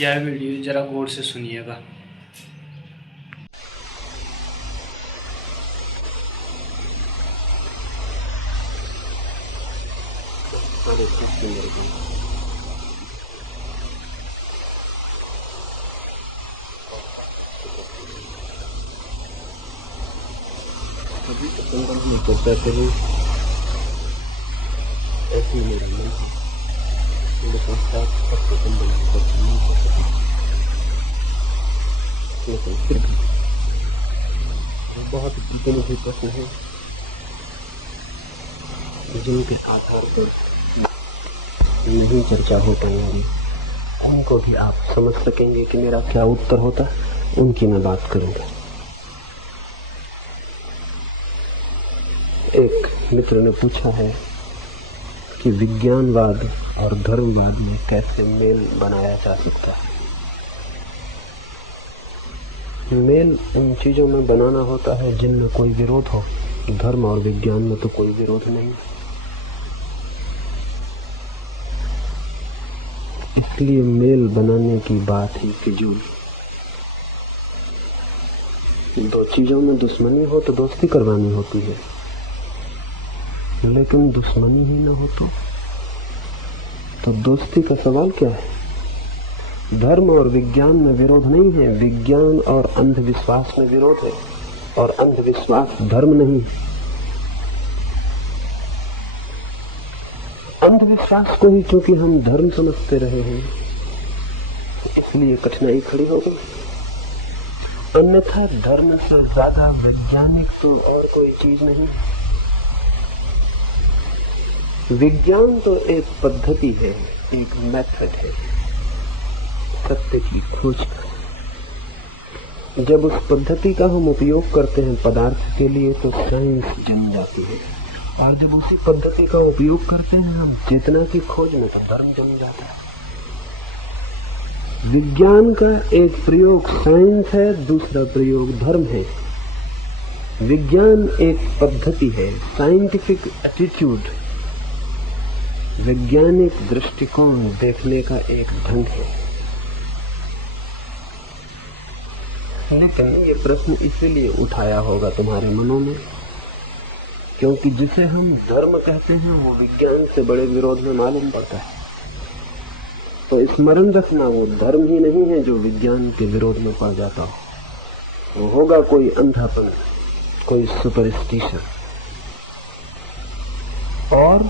यह वीडियो जरा गौर से सुनिएगा। अभी तो संबंध में चर्चा करें, ऐसे मेरा मन है। मेरे पश्चात सबके संबंध में चर्चा नहीं कर सकता, लेकिन फिर भी बहुत इतने भी प्रश्न हैं जिनके आधार पर नहीं चर्चा हो पाएंगी। उनको भी आप समझ सकेंगे कि मेरा क्या उत्तर होता, उनकी मैं बात करूंगा। एक मित्र ने पूछा है कि विज्ञानवाद और धर्मवाद में कैसे मेल बनाया जा सकता है। मेल इन चीजों में बनाना होता है जिनमें कोई विरोध हो। धर्म और विज्ञान में तो कोई विरोध नहीं, इसलिए मेल बनाने की बात ही फिजूल। दो चीजों में दुश्मनी हो तो दोस्ती करवानी होती है, लेकिन दुश्मनी ही न हो तो दोस्ती का सवाल क्या है। धर्म और विज्ञान में विरोध नहीं है, विज्ञान और अंधविश्वास में विरोध है, और अंधविश्वास धर्म नहीं। अंधविश्वास को ही क्योंकि हम धर्म समझते रहे हैं, इसलिए कठिनाई खड़ी हो गई। अन्यथा धर्म से ज्यादा वैज्ञानिक तो और कोई चीज नहीं। विज्ञान तो एक पद्धति है, एक मेथड है सत्य की खोज का। जब उस पद्धति का हम उपयोग करते हैं पदार्थ के लिए तो साइंस जम जाती है, और जब उसी पद्धति का उपयोग करते हैं हम चेतना की खोज में तो धर्म जम जाता है। विज्ञान का एक प्रयोग साइंस है, दूसरा प्रयोग धर्म है। विज्ञान एक पद्धति है, साइंटिफिक एटीट्यूड, वैज्ञानिक दृष्टिकोण देखने का एक ढंग है। लेकिन ये प्रश्न इसीलिए उठाया होगा तुम्हारे मनों में क्योंकि जिसे हम धर्म कहते हैं वो विज्ञान से बड़े विरोध में मालूम पड़ता है। तो स्मरण रखना, वो धर्म ही नहीं है जो विज्ञान के विरोध में पड़ जाता हो, वो होगा कोई अंधापन, कोई सुपरस्टिशन। और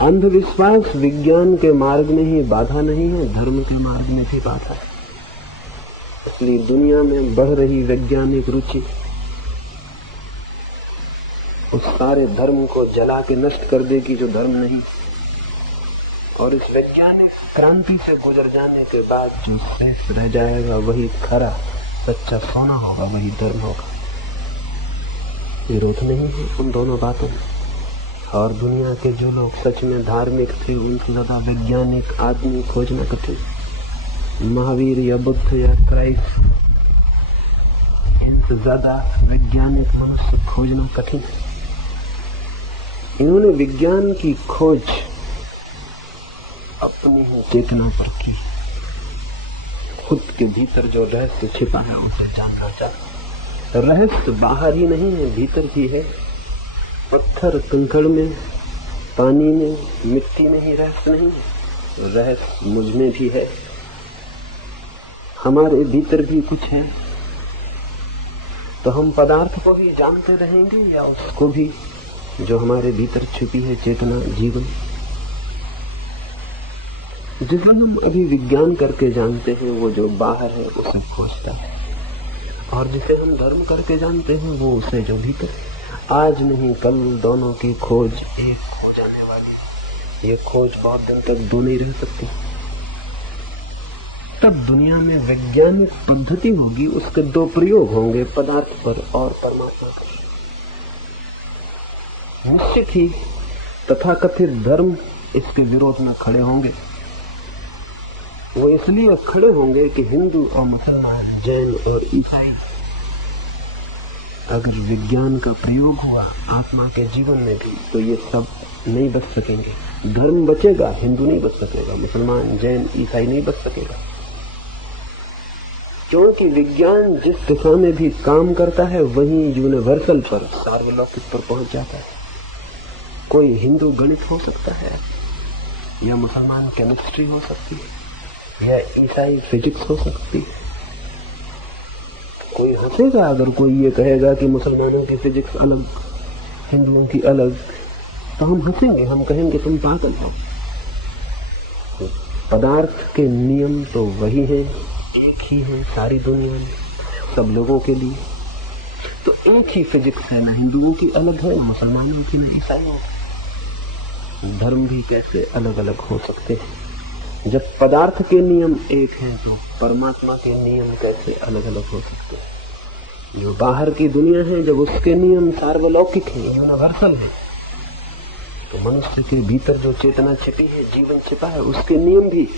अंधविश्वास विज्ञान के मार्ग में ही बाधा नहीं है, धर्म के मार्ग में भी बाधा है। इसलिए दुनिया में बढ़ रही वैज्ञानिक रुचि उस सारे धर्म को जला के नष्ट कर देगी जो धर्म नहीं, और इस वैज्ञानिक क्रांति से गुजर जाने के बाद जो शेष रह जाएगा वही खरा सच्चा सोना होगा, वही धर्म होगा। विरोध नहीं है उन दोनों बातों में। और दुनिया के जो लोग सच में धार्मिक थे उनसे ज्यादा वैज्ञानिक आदमी खोजना कठिन। महावीर या बुद्ध या क्राइस्ट, इनसे ज्यादा वैज्ञानिक मनुष्य खोजना कठिन है। इन्होंने विज्ञान की खोज अपनी ही चेतना पर की, खुद के भीतर जो रहस्य छिपा है उसे जानना चाहते। रहस्य बाहर ही नहीं है, भीतर ही है। पत्थर कंकड़ में, पानी में, मिट्टी में ही रहस्य नहीं है, रहस्य मुझ में भी है, हमारे भीतर भी कुछ है। तो हम पदार्थ को भी जानते रहेंगे या उसको भी जो हमारे भीतर छुपी है चेतना, जीवन। जिसे हम अभी विज्ञान करके जानते हैं वो जो बाहर है उसे खोजता है, और जिसे हम धर्म करके जानते हैं वो उसे जो भीतर है। आज नहीं कल दोनों की खोज एक हो जाने वाली। ये खोज बहुत दिन तक दो नहीं रह सकती। तब दुनिया में वैज्ञानिक पद्धति होगी, उसके दो प्रयोग होंगे, पदार्थ पर और परमात्मा पर। निश्चित ही तथाकथित धर्म इसके विरोध में खड़े होंगे। वो इसलिए खड़े होंगे कि हिंदू और मुसलमान, जैन और ईसाई, अगर विज्ञान का प्रयोग हुआ आत्मा के जीवन में भी तो ये सब नहीं बच सकेंगे। धर्म बचेगा, हिंदू नहीं बच सकेगा, मुसलमान, जैन, ईसाई नहीं बच सकेगा, क्योंकि विज्ञान जिस दिशा में भी काम करता है वहीं यूनिवर्सल पर, सार्वलौकिक पर पहुंच जाता है। कोई हिंदू गणित हो सकता है, या मुसलमान केमिस्ट्री हो सकती है, या ईसाई फिजिक्स हो सकती है। कोई हंसेगा अगर कोई ये कहेगा कि मुसलमानों की फिजिक्स अलग, हिंदुओं की अलग, तो हम हंसेंगे, हम कहेंगे तुम पागल हो। पदार्थ के नियम तो वही है, एक ही है सारी दुनिया में, सब लोगों के लिए। तो एक ही फिजिक्स है, ना हिंदुओं की अलग है, ना मुसलमानों की, ना ईसाइयों की। धर्म भी कैसे अलग अलग हो सकते हैं? जब पदार्थ के नियम एक हैं तो परमात्मा के नियम कैसे अलग अलग हो सकते हैं? जो बाहर की दुनिया है, जब उसके नियम सार्वलौकिक हैं, यूनिवर्सल है, तो मनुष्य के भीतर जो चेतना छिपी है, जीवन छिपा है, उसके नियम भी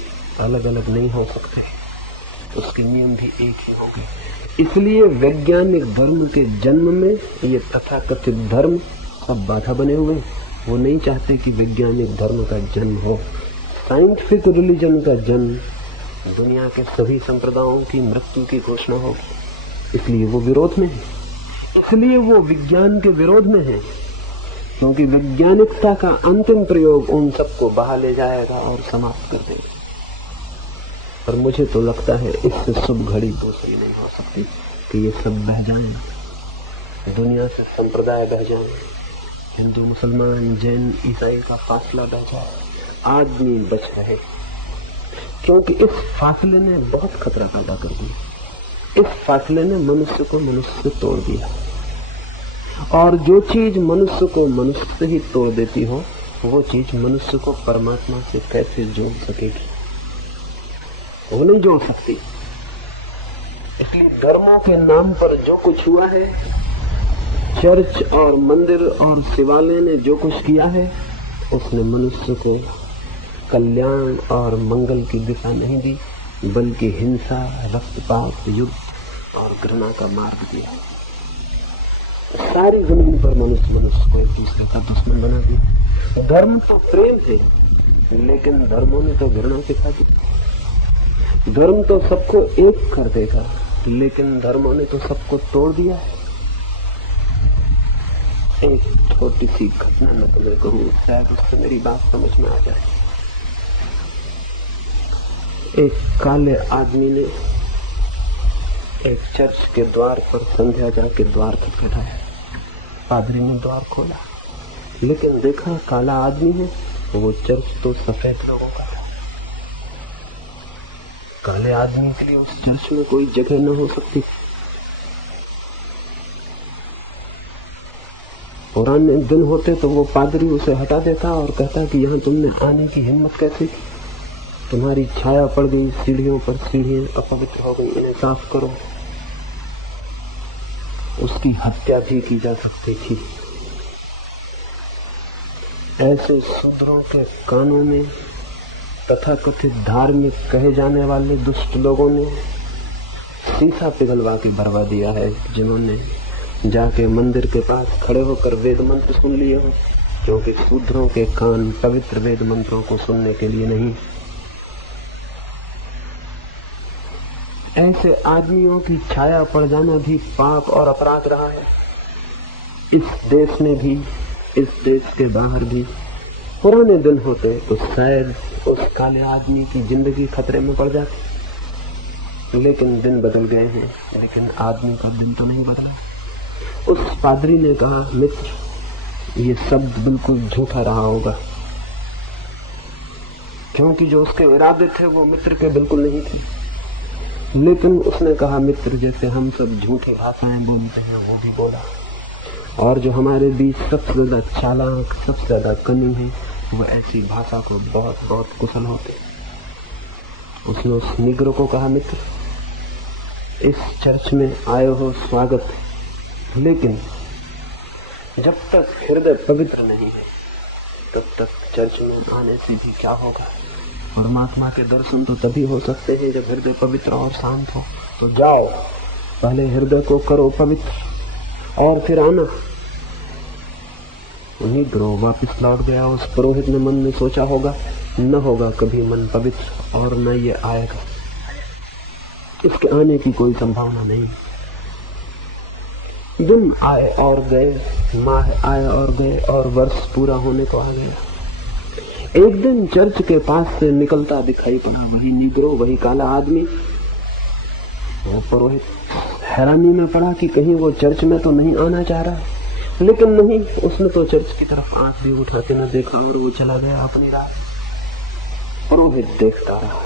अलग अलग नहीं हो सकते, उसके नियम भी एक ही होंगे। इसलिए वैज्ञानिक धर्म के जन्म में ये तथाकथित धर्म सब बाधा बने हुए। वो नहीं चाहते कि वैज्ञानिक धर्म का जन्म हो। साइंटिफिक रिलीजन का जन्म दुनिया के सभी संप्रदायों की मृत्यु की घोषणा होगी, इसलिए वो विरोध में है। इसलिए वो विज्ञान के विरोध में है, क्योंकि वैज्ञानिकता का अंतिम प्रयोग उन सबको बहा ले जाएगा और समाप्त कर देगा। पर मुझे तो लगता है इससे शुभ घड़ी दूसरी नहीं हो सकती कि ये सब बह जाएं, दुनिया से संप्रदाय बह जाएं, हिंदू, मुसलमान, जैन, ईसाई का फासला बह जाए, आदमी बच रहे। क्योंकि इस फासले ने बहुत खतरा पैदा कर दिया। इस फासले ने मनुष्य को मनुष्य से तोड़ दिया, और जो चीज मनुष्य को मनुष्य से ही तोड़ देती हो, वो चीज मनुष्य को परमात्मा से कैसे जोड़ सकेगी? वो नहीं जोड़ सकती। इसलिए धर्मों के नाम पर जो कुछ हुआ है, चर्च और मंदिर और शिवालय ने जो कुछ किया है, उसने मनुष्य को कल्याण और मंगल की दिशा नहीं दी, बल्कि हिंसा, रक्तपात, युद्ध और घृणा का मार्ग दिया। सारी जमीन पर मनुष्य को एक दूसरे का दुश्मन बना दिया। धर्म तो प्रेम है, लेकिन धर्मों ने तो घृणा सिखा दी। धर्म तो सबको एक कर देगा, लेकिन धर्मों ने तो सबको तोड़ दिया है। एक छोटी सी घटना मैं तुम्हें कहूँ, शायद उससे मेरी बात समझ में आ जाए। एक काले आदमी ने एक चर्च के द्वार पर संध्या जाके द्वार खटखटाया। पादरी ने द्वार खोला, लेकिन देखा काला आदमी है, वो चर्च तो सफेद लोगों का था। काले आदमी के लिए उस चर्च में कोई जगह न हो सकती। पुराने दिन होते तो वो पादरी उसे हटा देता और कहता कि यहाँ तुमने आने की हिम्मत कैसे की? तुम्हारी छाया पड़ गई सीढ़ियों पर, सीढ़ियां अपवित्र हो गई, इन्हें साफ करो। उसकी हत्या भी की जा सकती थी। ऐसे शूद्रों के कानों में तथाकथित धार्मिक कहे जाने वाले दुष्ट लोगों ने शीशा पिघलवा के भरवा दिया है, जिन्होंने जाके मंदिर के पास खड़े होकर वेद मंत्र सुन लिए हो, क्योंकि शूद्रों के कान पवित्र वेद मंत्रों को सुनने के लिए नहीं। ऐसे आदमियों की छाया पड़ जाना भी पाप और अपराध रहा है, इस देश में भी, इस देश के बाहर भी। पुराने दिन होते तो शायद उस काले आदमी की जिंदगी खतरे में पड़ जाती, लेकिन दिन बदल गए हैं, लेकिन आदमी का दिन तो नहीं बदला। उस पादरी ने कहा, मित्र, ये शब्द बिल्कुल झूठा रहा होगा, क्योंकि जो उसके इरादे थे वो मित्र के बिल्कुल नहीं थे। लेकिन उसने कहा, मित्र, जैसे हम सब झूठी भाषाएं बोलते हैं वो भी बोला, और जो हमारे बीच सबसे ज्यादा चालाक, सबसे ज्यादा कनी है, वो ऐसी भाषा को बहुत बहुत कुशल होते। उसने उस निग्रो को कहा, मित्र, इस चर्च में आए हो स्वागत, लेकिन जब तक हृदय पवित्र नहीं है तब तक चर्च में आने से भी क्या होगा? परमात्मा के दर्शन तो तभी हो सकते हैं जब हृदय पवित्र और शांत हो। तो जाओ, पहले हृदय को करो पवित्र और फिर आना। निद्रो वापिस लौट गया। उस पुरोहित ने मन में सोचा होगा, न होगा कभी मन पवित्र और न ये आएगा, इसके आने की कोई संभावना नहीं। दिन आए और गए, माह आए और गए, और वर्ष पूरा होने को आ गया। एक दिन चर्च के पास से निकलता दिखाई पड़ा वही निग्रो, वही काला आदमी। वो पुरोहित हैरानी में पड़ा कि कहीं वो चर्च में तो नहीं आना चाह रहा, लेकिन नहीं, उसने तो चर्च की तरफ आंख भी उठा के न देखा और वो चला गया अपनी राह। पुरोहित देखता रहा।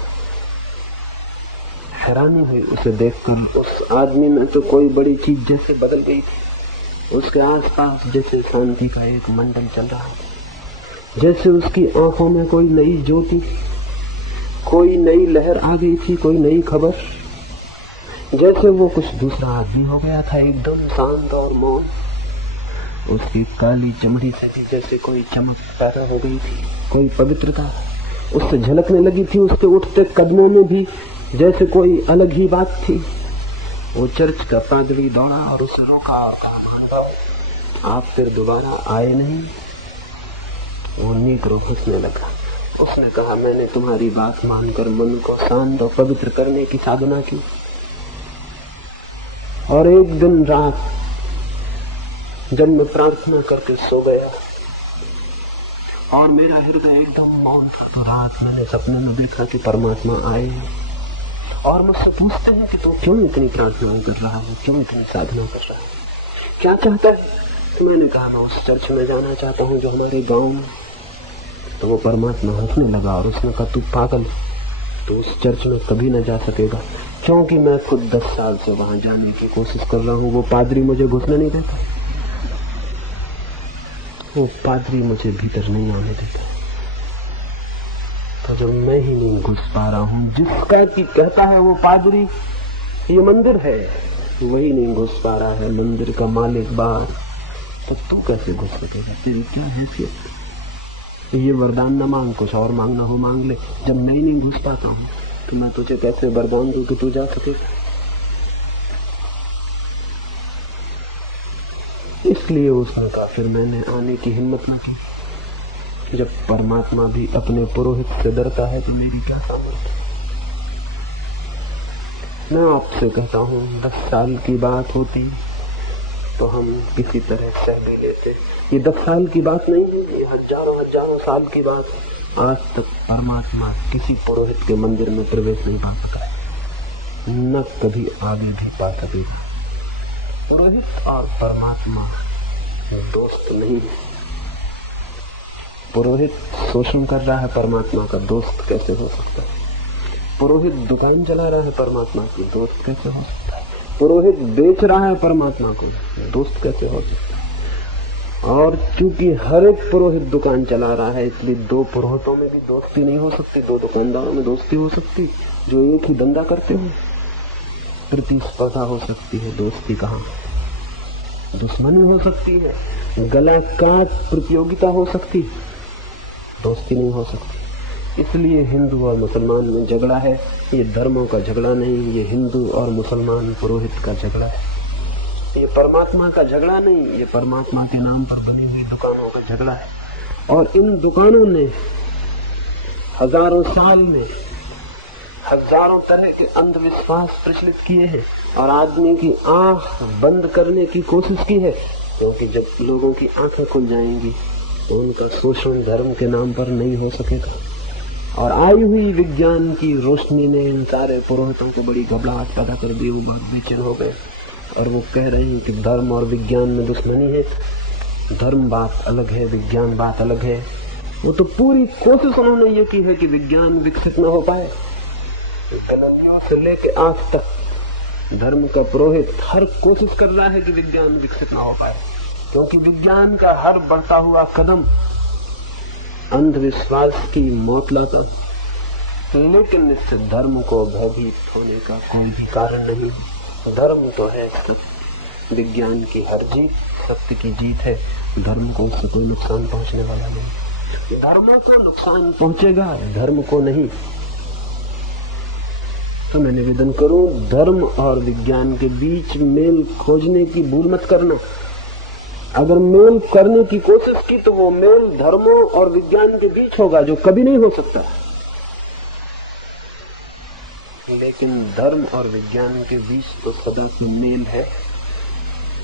हैरानी हुई उसे देखकर। उस आदमी में तो कोई बड़ी चीज जैसे बदल गई थी। उसके आसपास जैसे शांति का एक मंडल चल रहा था, जैसे उसकी आंखों में कोई नई ज्योति, कोई नई लहर आ गई थी, कोई नई खबर। जैसे वो कुछ दूसरा आदमी हो गया था, एकदम शांत और मौन। उसकी काली चमड़ी से भी जैसे कोई चमक पैदा हो गई थी, कोई पवित्रता उससे झलकने लगी थी। उसके उठते कदमों में भी जैसे कोई अलग ही बात थी। वो चर्च का पादरी दौड़ा और उसे रोका और कहा, महाराज आप फिर दोबारा आए नहीं? वो निग्रो हंसने लगा। उसने कहा, मैंने तुम्हारी बात मानकर मन को शांत और पवित्र करने की साधना की, और एक दिन रात जब मैं प्रार्थना करके सो गया और मेरा हृदय एकदम मौन था, तो रात मैंने सपने में देखा कि परमात्मा आए और मुझसे पूछते हैं कि तू क्यों इतनी प्रार्थना कर रहा है, क्यों इतनी साधना कर रहा है, क्या चाहता है? तो मैंने कहा, मैं उस चर्च में जाना चाहता हूँ जो हमारे गांव में। तो वो परमात्मा हंसने लगा और उसने कहा, तू पागल, तो उस चर्च में कभी न जा सकेगा, क्योंकि मैं खुद 10 साल से वहां जाने की कोशिश कर रहा हूँ। वो पादरी मुझे घुसने नहीं देता, वो पादरी मुझे भीतर नहीं आने देता। तो जब मैं ही नहीं घुस पा रहा हूँ, जिसका कि कहता है वो पादरी ये मंदिर है, वही नहीं घुस पा रहा है, मंदिर का मालिक बाहर, तो तू कैसे घुस सकेगा? तेरी क्या हैसियत? ये वरदान न मांग, कुछ और मांगना हो मांग ले। जब मैं ही नहीं घुस पाता हूँ तो मैं तुझे कैसे वरदान दूं कि तू जा सकेगा? इसलिए उसने कहा, फिर मैंने आने की हिम्मत न की। जब परमात्मा भी अपने पुरोहित से डरता है तो मेरी क्या सामर्थ्य? मैं आपसे कहता हूँ, 10 साल की बात होती तो हम किसी तरह सह भी लेते। ये 10 साल की बात नहीं है, ये हजारों हजारों साल की बात है। आज तक परमात्मा किसी पुरोहित के मंदिर में प्रवेश नहीं पा सका है, न कभी आगे भी पा सकेगा। पुरोहित और परमात्मा दोस्त नहीं है। पुरोहित शोषण कर रहा है, परमात्मा का दोस्त कैसे हो सकता है? पुरोहित दुकान चला रहा है, परमात्मा की दोस्त कैसे हो सकता है? पुरोहित बेच रहा है परमात्मा को, दोस्त कैसे हो सकता है? और चूंकि हर एक पुरोहित दुकान चला रहा है, इसलिए 2 पुरोहितों में भी दोस्ती नहीं हो सकती, 2 दुकानदारों में दोस्ती हो सकती जो एक ही धंधा करते हो। प्रतिस्पर्धा हो सकती है, दोस्ती कहाँ? दुश्मनी हो सकती है, गला काट प्रतियोगिता हो सकती है, दोस्ती नहीं हो सकती। इसलिए हिंदू और मुसलमान में झगड़ा है। ये धर्मों का झगड़ा नहीं, ये हिंदू और मुसलमान पुरोहित का झगड़ा है। ये परमात्मा का झगड़ा नहीं, ये परमात्मा के नाम पर बनी हुई दुकानों का झगड़ा है। और इन दुकानों ने हजारों साल में हजारों तरह के अंधविश्वास प्रचलित किए हैं और आदमी की आंख बंद करने की कोशिश की है, क्योंकि जब लोगों की आंखें खुल जाएंगी तो उनका शोषण धर्म के नाम पर नहीं हो सकेगा। और आई हुई विज्ञान की रोशनी ने इन सारे पुरोहितों को बड़ी घबराहट पैदा कर दी। वो बहुत बेचैन हो गए और वो कह रहे हैं कि धर्म और विज्ञान में दुश्मनी है, धर्म बात अलग है, विज्ञान बात अलग है। वो तो पूरी कोशिश उन्होंने ये की है कि विज्ञान विकसित न हो पाए। से लेके आज तक धर्म का पुरोहित हर कोशिश कर रहा है कि विज्ञान विकसित न हो पाए, क्योंकि विज्ञान का हर बढ़ता हुआ कदम अंधविश्वास की मौत लाता। लेकिन इससे धर्म को भयभीत होने का कोई भी कारण नहीं। धर्म तो है सत्य, विज्ञान की हर जीत सत्य की जीत है। धर्म को उससे कोई नुकसान पहुंचने वाला नहीं। धर्म को नुकसान पहुंचेगा, धर्म को नहीं। तो मैं निवेदन करूं, धर्म और विज्ञान के बीच मेल खोजने की भूल मत करना। अगर मेल करने की कोशिश की तो वो मेल धर्मों और विज्ञान के बीच होगा, जो कभी नहीं हो सकता। लेकिन धर्म और विज्ञान के बीच तो सदा से मेल है,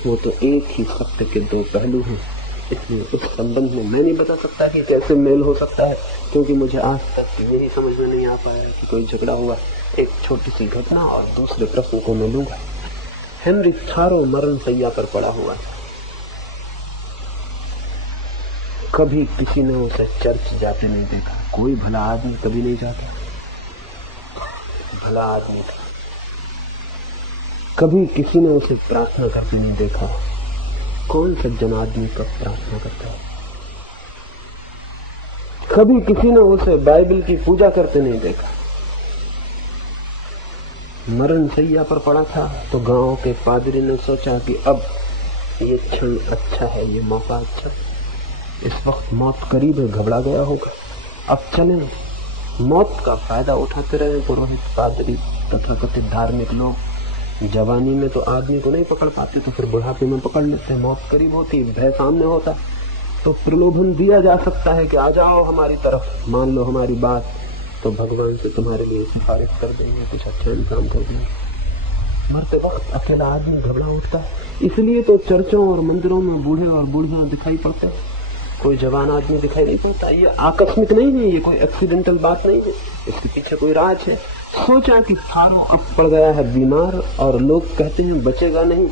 वो तो एक ही सत्य के दो पहलू हैं। इसलिए उस संबंध में मैं नहीं बता सकता कि कैसे मेल हो सकता है, क्योंकि मुझे आज तक यही समझ में नहीं आ पाया कि कोई झगड़ा हुआ। एक छोटी सी घटना और दूसरे प्रश्न को मैं लूंगा। हेनरी थारो मरण शैया पर पड़ा हुआ, कभी किसी ने उसे चर्च जाते नहीं देखा। कोई भला आदमी कभी नहीं जाता, भला आदमी था। कभी किसी ने उसे प्रार्थना करते नहीं देखा। कौन सज्जन आदमी कब प्रार्थना करता है? कभी किसी ने उसे बाइबल की पूजा करते नहीं देखा। मरण शैया पर पड़ा था तो गांव के पादरी ने सोचा कि अब ये क्षण अच्छा है, ये मौका अच्छा, इस वक्त मौत करीब है, घबरा गया होगा, अब चलें, मौत का फायदा उठाते रहे। पुरोहित, पादरी, तथाकथित धार्मिक लोग जवानी में तो आदमी को नहीं पकड़ पाते, तो फिर बुढ़ापे में पकड़ लेते हैं। मौत करीब होती, भय सामने होता, तो प्रलोभन दिया जा सकता है कि आ जाओ हमारी तरफ, मान लो हमारी बात, तो भगवान से तुम्हारे लिए सिफारिश कर देंगे, कुछ अच्छा इंतजाम कर देंगे। मरते वक्त अकेला आदमी घबरा उठता है। इसलिए तो चर्चों और मंदिरों में बूढ़े और बूढ़ियां दिखाई पड़ते हैं, कोई जवान आदमी दिखाई नहीं पड़ता। ये आकस्मिक नहीं है, ये कोई एक्सीडेंटल बात नहीं है, इसके पीछे कोई राज है। सोचा कि थारो अब पड़ गया है बीमार और लोग कहते हैं बचेगा नहीं,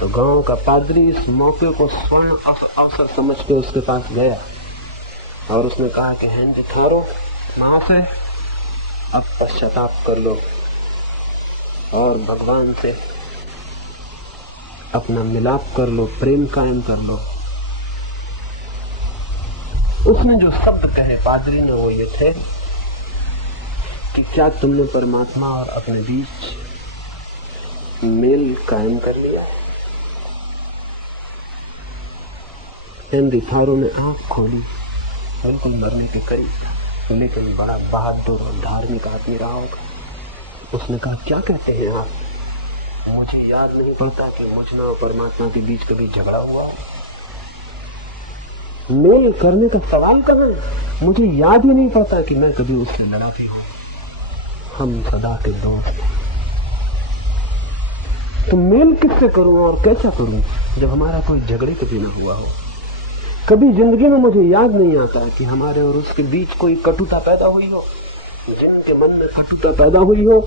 तो गांव का पादरी इस मौके को स्वर्ण अवसर समझ के उसके पास गया और उसने कहा कि हेनरी थारो, माफ है, अब पश्चाताप कर लो और भगवान से अपना मिलाप कर लो, प्रेम कायम कर लो। उसने जो शब्द कहे पादरी ने वो ये थे कि क्या तुमने परमात्मा और अपने बीच मेल कायम कर लिया? हेनरी थारो ने आंख खोली, बिल्कुल मरने के करीब, लेकिन बड़ा बहादुर और धार्मिक आदमी रहा होगा। उसने कहा, क्या कहते हैं आप? मुझे याद नहीं पड़ता कि मुझे और परमात्मा के बीच कभी झगड़ा हुआ। मेल करने का सवाल कहाँ है? मुझे याद ही नहीं पड़ता कि मैं कभी उससे लड़ा भी हूं। हम सदा के दोस्त हैं, तो मेल किससे करूं और कैसा करूं जब हमारा कोई झगड़े कभी ना हुआ हो? कभी जिंदगी में मुझे याद नहीं आता कि हमारे और उसके बीच कोई कटुता पैदा हुई हो। जिनके मन में कटुता पैदा हुई हो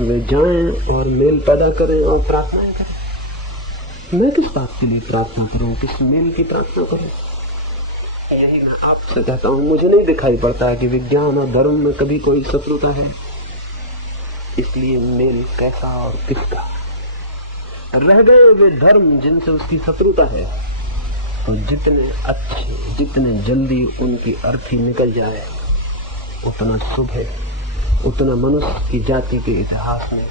वे जाएं और मेल पैदा करें और प्रार्थनाएं करें। मैं किस बात के लिए प्रार्थना करूं, किस मेल की प्रार्थना करूं? यही मैं आपसे कहता हूं, मुझे नहीं दिखाई पड़ता कि विज्ञान और धर्म में कभी कोई शत्रुता है। इसलिए मेल कैसा और किसका? रह गए वे धर्म जिनसे उसकी शत्रुता है, तो जितने अच्छे, जितने जल्दी उनकी अर्थी निकल जाए उतना शुभ है, उतना मनुष्य की जाति के इतिहास में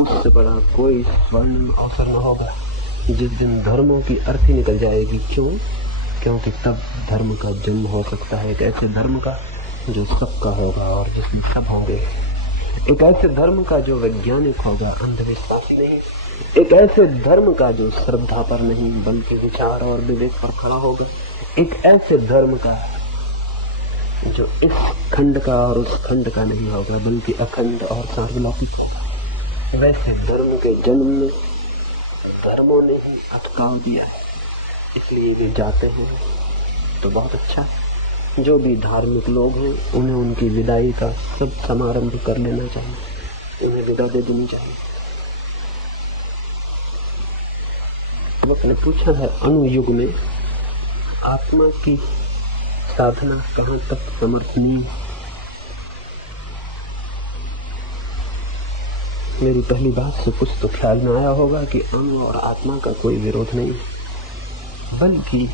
उससे बड़ा कोई स्वर्णिम अवसर न होगा जिस दिन धर्मों की अर्थी निकल जाएगी। क्यों? क्योंकि तब धर्म का जन्म हो सकता है, एक ऐसे धर्म का जो सबका होगा और जिसमें सब होंगे, एक ऐसे धर्म का जो वैज्ञानिक होगा, अंधविश्वासी नहीं, एक ऐसे धर्म का जो श्रद्धा पर नहीं बल्कि विचार और विवेक पर खड़ा होगा, एक ऐसे धर्म का जो इस खंड का और उस खंड का नहीं होगा बल्कि अखंड और सार्वलौकिक होगा। वैसे धर्म के जन्म में धर्मों ने ही अटकाव दिया है, इसलिए वे जाते हैं तो बहुत अच्छा। जो भी धार्मिक लोग हैं उन्हें उनकी विदाई का सब समारंभ कर लेना चाहिए, उन्हें विदा दे देनी चाहिए। ने पूछा है, अनुयुग में आत्मा की साधना कहाँ तक समर्थनीय? मेरी पहली बात से कुछ तो ख्याल में आया होगा कि अणु और आत्मा का कोई विरोध नहीं, बल्कि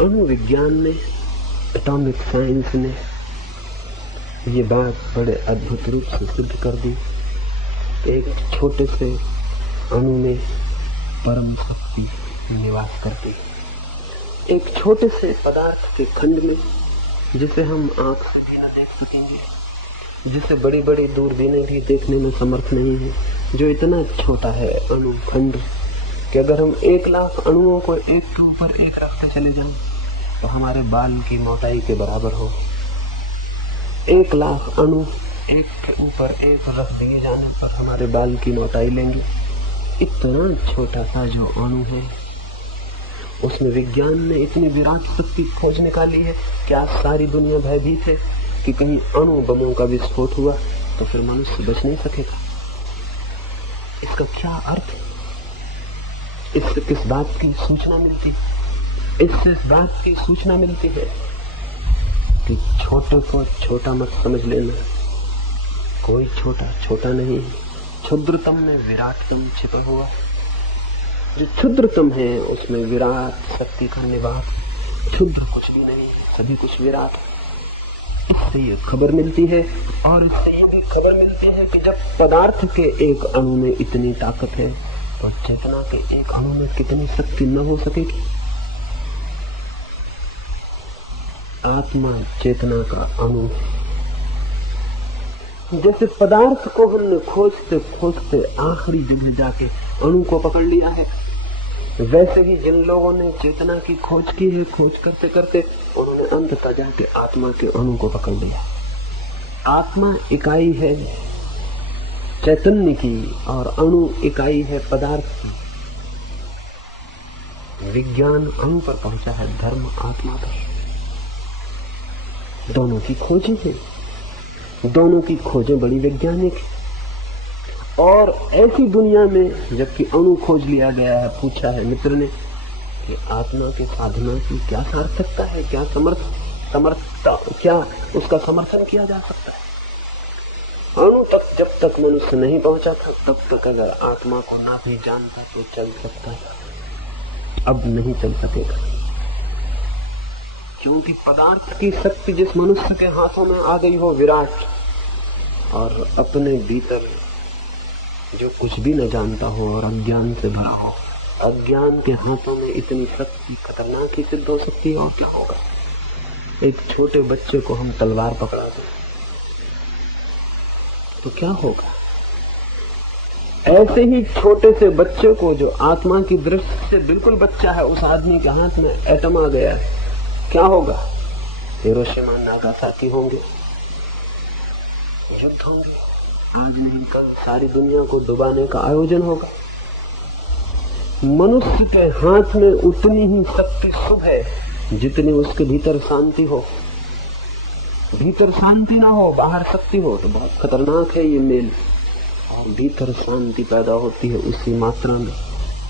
अणु विज्ञान ने, एटॉमिक साइंस ने ये बात बड़े अद्भुत रूप से सिद्ध कर दी। एक छोटे से अणु में परम शक्ति निवास करती है। एक छोटे से पदार्थ के खंड में जिसे हम आंख से भी न देख सकेंगे, जिसे बड़ी बड़ी दूरबीनें भी देखने में समर्थ नहीं है, जो इतना छोटा है अणु खंड, कि अगर हम 1,00,000 अणुओं को एक के ऊपर एक रखते चले जाएं तो हमारे बाल की मोटाई के बराबर हो। 1,00,000 अणु एक के ऊपर एक रख दिए जाने पर हमारे बाल की मोटाई लेंगे। इतना छोटा सा जो अणु है उसमें विज्ञान ने इतनी विराट शक्ति खोज निकाली है कि आज सारी दुनिया भयभीत है कि कहीं अणु बमों का विस्फोट हुआ तो फिर मनुष्य बच नहीं सकेगा। इसका क्या अर्थ है? इससे किस बात की सूचना मिलती है? इससे इस बात की सूचना मिलती है कि छोटे को छोटा मत समझ लेना। कोई छोटा छोटा नहीं, क्षुद्रतम में विराटतम छिपा हुआ। जो क्षुद्रतम है उसमें विराट शक्ति का निवास। क्षुद्र कुछ भी नहीं, सभी कुछ विराट। इससे ये खबर मिलती है, और इससे ये भी खबर मिलती है कि जब पदार्थ के एक अणु में इतनी ताकत है तो चेतना के एक अणु में कितनी शक्ति न हो सकेगी। आत्मा चेतना का अणु है। जैसे पदार्थ को हमने खोजते खोजते आखिरी जगह जाके अणु को पकड़ लिया है, वैसे ही जिन लोगों ने चेतना की खोज की है, खोज करते करते उन्होंने अंततः जाके आत्मा के अणु को पकड़ लिया। आत्मा इकाई है चैतन्य की और अणु इकाई है पदार्थ की। विज्ञान अणु पर पहुंचा है, धर्म आत्मा पर। दोनों की खोजें हैं, दोनों की खोजें बड़ी वैज्ञानिक है। और ऐसी दुनिया में जबकि अणु खोज लिया गया है, पूछा है मित्र ने कि आत्मा के साधना की क्या सार्थकता है, क्या समर्थता, क्या उसका समर्थन किया जा सकता है। अणु तक जब तक मनुष्य नहीं पहुंचा था तब तक अगर आत्मा को ना भी जानता तो चल सकता है, अब नहीं चल सकेगा। क्योंकि पदार्थ की शक्ति जिस मनुष्य के हाथों में आ गई हो विराट, और अपने भीतर जो कुछ भी न जानता हो और अज्ञान से भरा हो, अज्ञान के हाथों में इतनी शक्ति खतरनाक ही सिद्ध हो सकती है। और क्या होगा? एक छोटे बच्चे को हम तलवार पकड़ा दें तो क्या होगा? ऐसे ही छोटे से बच्चे को जो आत्मा की दृष्टि से बिल्कुल बच्चा है, उस आदमी के हाथ में एटम आ गया है, क्या होगा? हिरोशिमा नागासाकी होंगे, युद्ध होंगे, आज नहीं कल सारी दुनिया को डुबाने का आयोजन होगा। मनुष्य के हाथ में उतनी ही शक्ति शुभ है जितनी उसके भीतर शांति हो। भीतर शांति ना हो, बाहर शक्ति हो तो बहुत खतरनाक है ये मेल। और भीतर शांति पैदा होती है उसी मात्रा में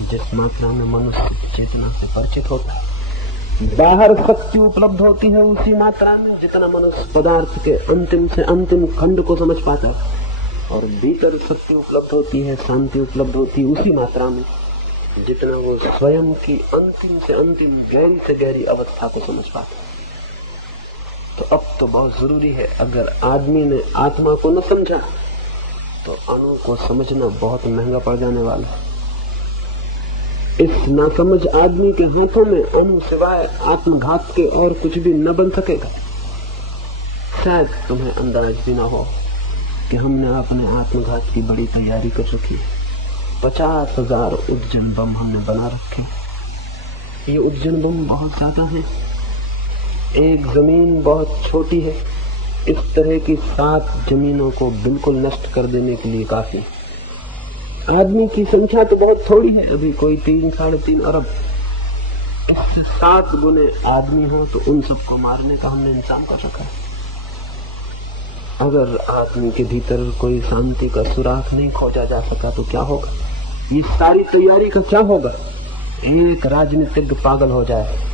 जिस मात्रा में मनुष्य चेतना से परिचित होता है। बाहर शक्ति उपलब्ध होती है उसी मात्रा में जितना मनुष्य पदार्थ के अंतिम से अंतिम खंड को समझ पाता है। और भीतर शक्ति उपलब्ध होती है, शांति उपलब्ध होती है उसी मात्रा में जितना वो स्वयं की अंतिम से अंतिम गहरी से गहरी अवस्था को समझ पाता है। तो अब तो बहुत जरूरी है, अगर आदमी ने आत्मा को न समझा तो अणु को समझना बहुत महंगा पड़ जाने वाला है। इस नासमझ आदमी के हाथों में अणु सिवाय आत्मघात के और कुछ भी न बन सकेगा। शायद तुम्हें अंदाज भी ना हो कि हमने अपने आत्मघात की बड़ी तैयारी कर रखी है। 50,000 उद्जन बम हमने बना रखे। ये उद्जन बम बहुत ज्यादा है। एक जमीन बहुत छोटी है, इस तरह की 7 जमीनों को बिल्कुल नष्ट कर देने के लिए काफी। आदमी की संख्या तो बहुत थोड़ी है, अभी कोई 3-3.5 अरब। इससे 7 गुने आदमी हो तो उन सबको मारने का हमने इंतजाम कर रखा है। अगर आदमी के भीतर कोई शांति का सुराग नहीं खोजा जा सका तो क्या होगा? ये सारी तैयारी का क्या होगा? एक राजनीतिज्ञ पागल हो जाए।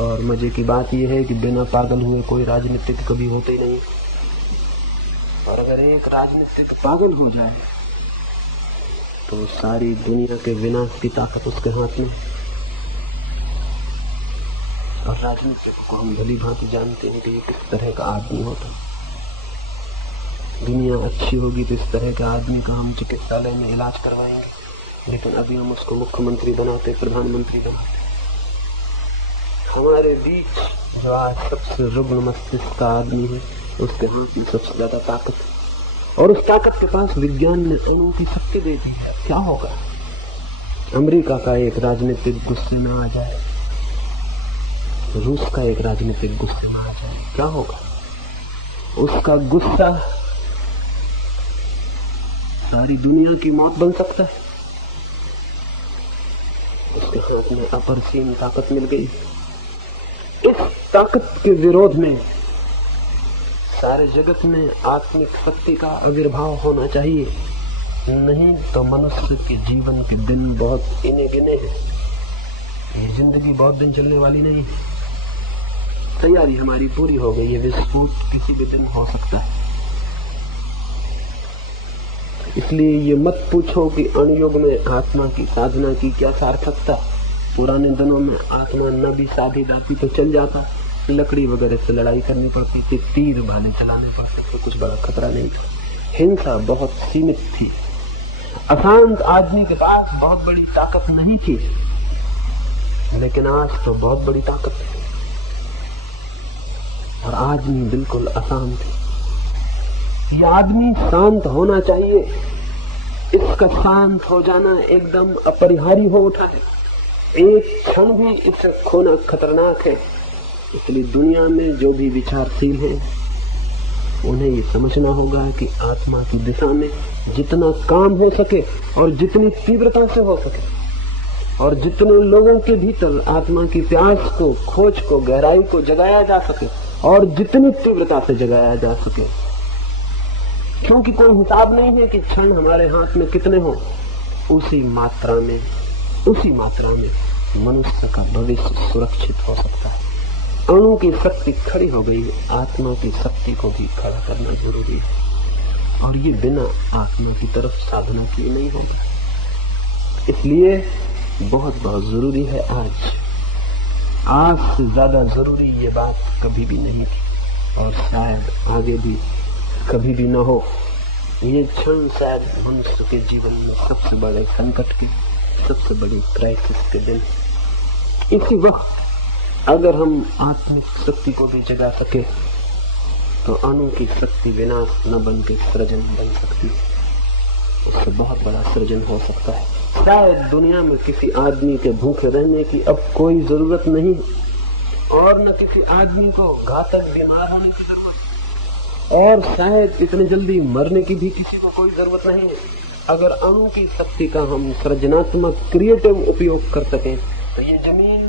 और मजे की बात यह है कि बिना पागल हुए कोई राजनीतिज्ञ कभी होते ही नहीं। और अगर एक राजनीतिज्ञ पागल हो जाए तो सारी दुनिया के विनाश की ताकत उसके हाथ में। और राजनीतिक को हम भली भांति जानते हैं कि किस तरह का आदमी होता है। दुनिया अच्छी होगी तो इस तरह के आदमी का हम चिकित्सालय में इलाज करवाएंगे, लेकिन अभी हम उसको मुख्यमंत्री बनाते, प्रधानमंत्री बनाते। हमारे बीच जो आज सबसे रुग्ण मस्तिष्क का आदमी है उसके हाथ में सबसे ज्यादा ताकत है, और उस ताकत के पास विज्ञान ने अणु की शक्ति दे दी है। क्या होगा? अमेरिका का एक राजनीतिक गुस्से में आ जाए, रूस का एक राजनीतिक गुस्से में आ जाए, क्या होगा? उसका गुस्सा सारी दुनिया की मौत बन सकता है। उसके हाथ में अपरिसीम ताकत मिल गई। इस ताकत के विरोध में सारे जगत में आत्मिक शक्ति का आविर्भाव होना चाहिए, नहीं तो मनुष्य के जीवन के दिन बहुत इने गिने हैं। ये जिंदगी बहुत दिन चलने वाली नहीं। तैयारी हमारी पूरी हो गई है, विस्फोट किसी भी दिन हो सकता है। इसलिए ये मत पूछो कि अणुयुग में आत्मा की साधना की क्या सार्थकता। पुराने दिनों में आत्मा न भी साधी जाती तो चल जाता, लकड़ी वगैरह से लड़ाई करनी पड़ती थी, तीर भाले चलाने पड़ते थे, कुछ बड़ा खतरा नहीं था। हिंसा बहुत सीमित थी। अशांत आदमी के पास बहुत बड़ी ताकत नहीं थी, लेकिन आज तो बहुत बड़ी ताकत है और आदमी बिल्कुल अशांत है। ये आदमी शांत होना चाहिए। इसका शांत हो जाना एकदम अपरिहार्य हो उठा है। एक क्षण भी इसे खोना खतरनाक है। इसलिए दुनिया में जो भी विचारशील हैं उन्हें ये समझना होगा कि आत्मा की दिशा में जितना काम हो सके और जितनी तीव्रता से हो सके और जितने लोगों के भीतर आत्मा की प्यास को, खोज को, गहराई को जगाया जा सके और जितनी तीव्रता से जगाया जा सके, क्योंकि कोई हिसाब नहीं है कि क्षण हमारे हाथ में कितने हो, उसी मात्रा में मनुष्य का भविष्य सुरक्षित हो सकता है। अणु की शक्ति खड़ी हो गई है, आत्मा की शक्ति को भी खड़ा करना जरूरी है और ये बिना आत्मा की तरफ साधना किए नहीं होगा। इसलिए बहुत जरूरी है। आज से ज्यादा जरूरी ये बात कभी भी नहीं थी और शायद आगे भी कभी भी न हो। ये क्षण शायद मनुष्य के जीवन में सबसे बड़े संकट की, सबसे बड़ी क्राइसिस के दिन। इसी वक्त अगर हम आत्मिक शक्ति को भी जगा सके तो अणु की शक्ति विनाश न बन के सृजन बन सकती है। उससे बहुत बड़ा सृजन हो सकता है। शायद दुनिया में किसी आदमी के भूखे रहने की अब कोई जरूरत नहीं और न किसी आदमी को घातक बीमार होने की जरूरत, और शायद इतने जल्दी मरने की भी किसी को कोई जरूरत नहीं है। अगर अणु की शक्ति का हम सृजनात्मक क्रिएटिव उपयोग कर सकें तो ये जमीन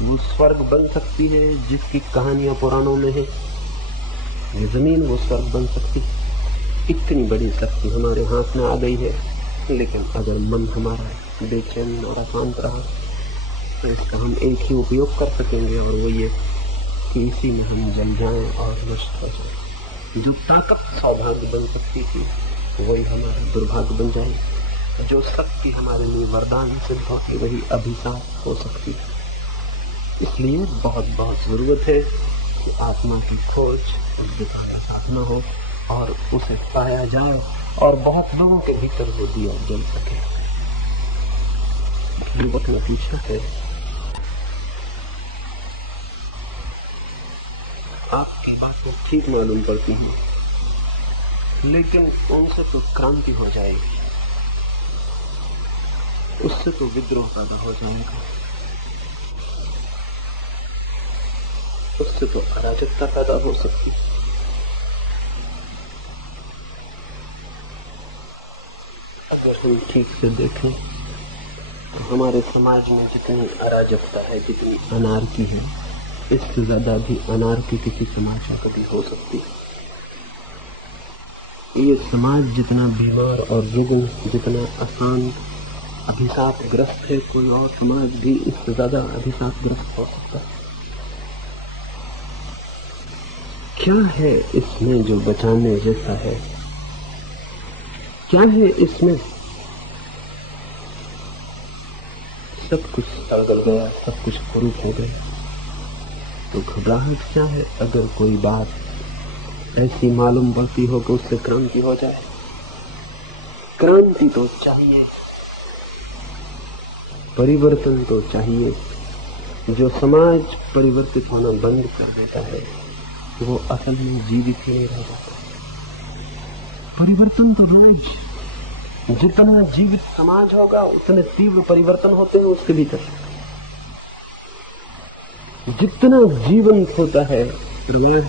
वो स्वर्ग बन सकती है जिसकी कहानियां पुराणों में है। ये जमीन वो स्वर्ग बन सकती है। इतनी बड़ी शक्ति हमारे हाथ में आ गई है, लेकिन अगर मन हमारा बेचैन और अशांत रहा तो इसका हम एक ही उपयोग कर सकेंगे और वो ये कि इसी में हम जल जाएं और नष्ट हो जाएं। जो ताकत सौभाग्य बन सकती थी वही हमारा दुर्भाग्य बन जाए। जो शक्ति हमारे लिए वरदान सिद्ध होती वही अभिशाप हो सकती है। इसलिए बहुत जरूरत है कि आत्मा की खोज उसके साधना हो और उसे पाया जाए और बहुत लोगों के भीतर वो दिया जल सके। युवक ने पूछा है, आपकी बातें ठीक मालूम पड़ती हैं, लेकिन उनसे तो क्रांति हो जाएगी, उससे तो विद्रोह पैदा हो जाएगा, उससे तो अराजकता पैदा हो सकती है। अगर हम ठीक से देखें तो हमारे समाज में जितनी अराजकता है, जितनी अनारकी है, इससे ज्यादा भी अनारकी किसी समाज में कभी हो सकती है। ये समाज जितना बीमार और रुग्ण, जितना अशांत, अभिशापग्रस्त है, कोई और समाज भी इससे ज्यादा अभिशापग्रस्त हो सकता है। क्या है इसमें जो बचाने जैसा है? क्या है इसमें? सब कुछ सड़गल गया, सब कुछ कुरूप हो गया, तो घबराहट क्या है? अगर कोई बात ऐसी मालूम पड़ती हो कि उससे क्रांति हो जाए। क्रांति तो चाहिए, परिवर्तन तो चाहिए। जो समाज परिवर्तित होना बंद कर देता है वो असल में जीवित ही नहीं रह जाता। परिवर्तन तो रोज जितना जीवित समाज होगा उतने तीव्र परिवर्तन होते हैं उसके भीतर। जितना जीवंत होता है प्रवाह,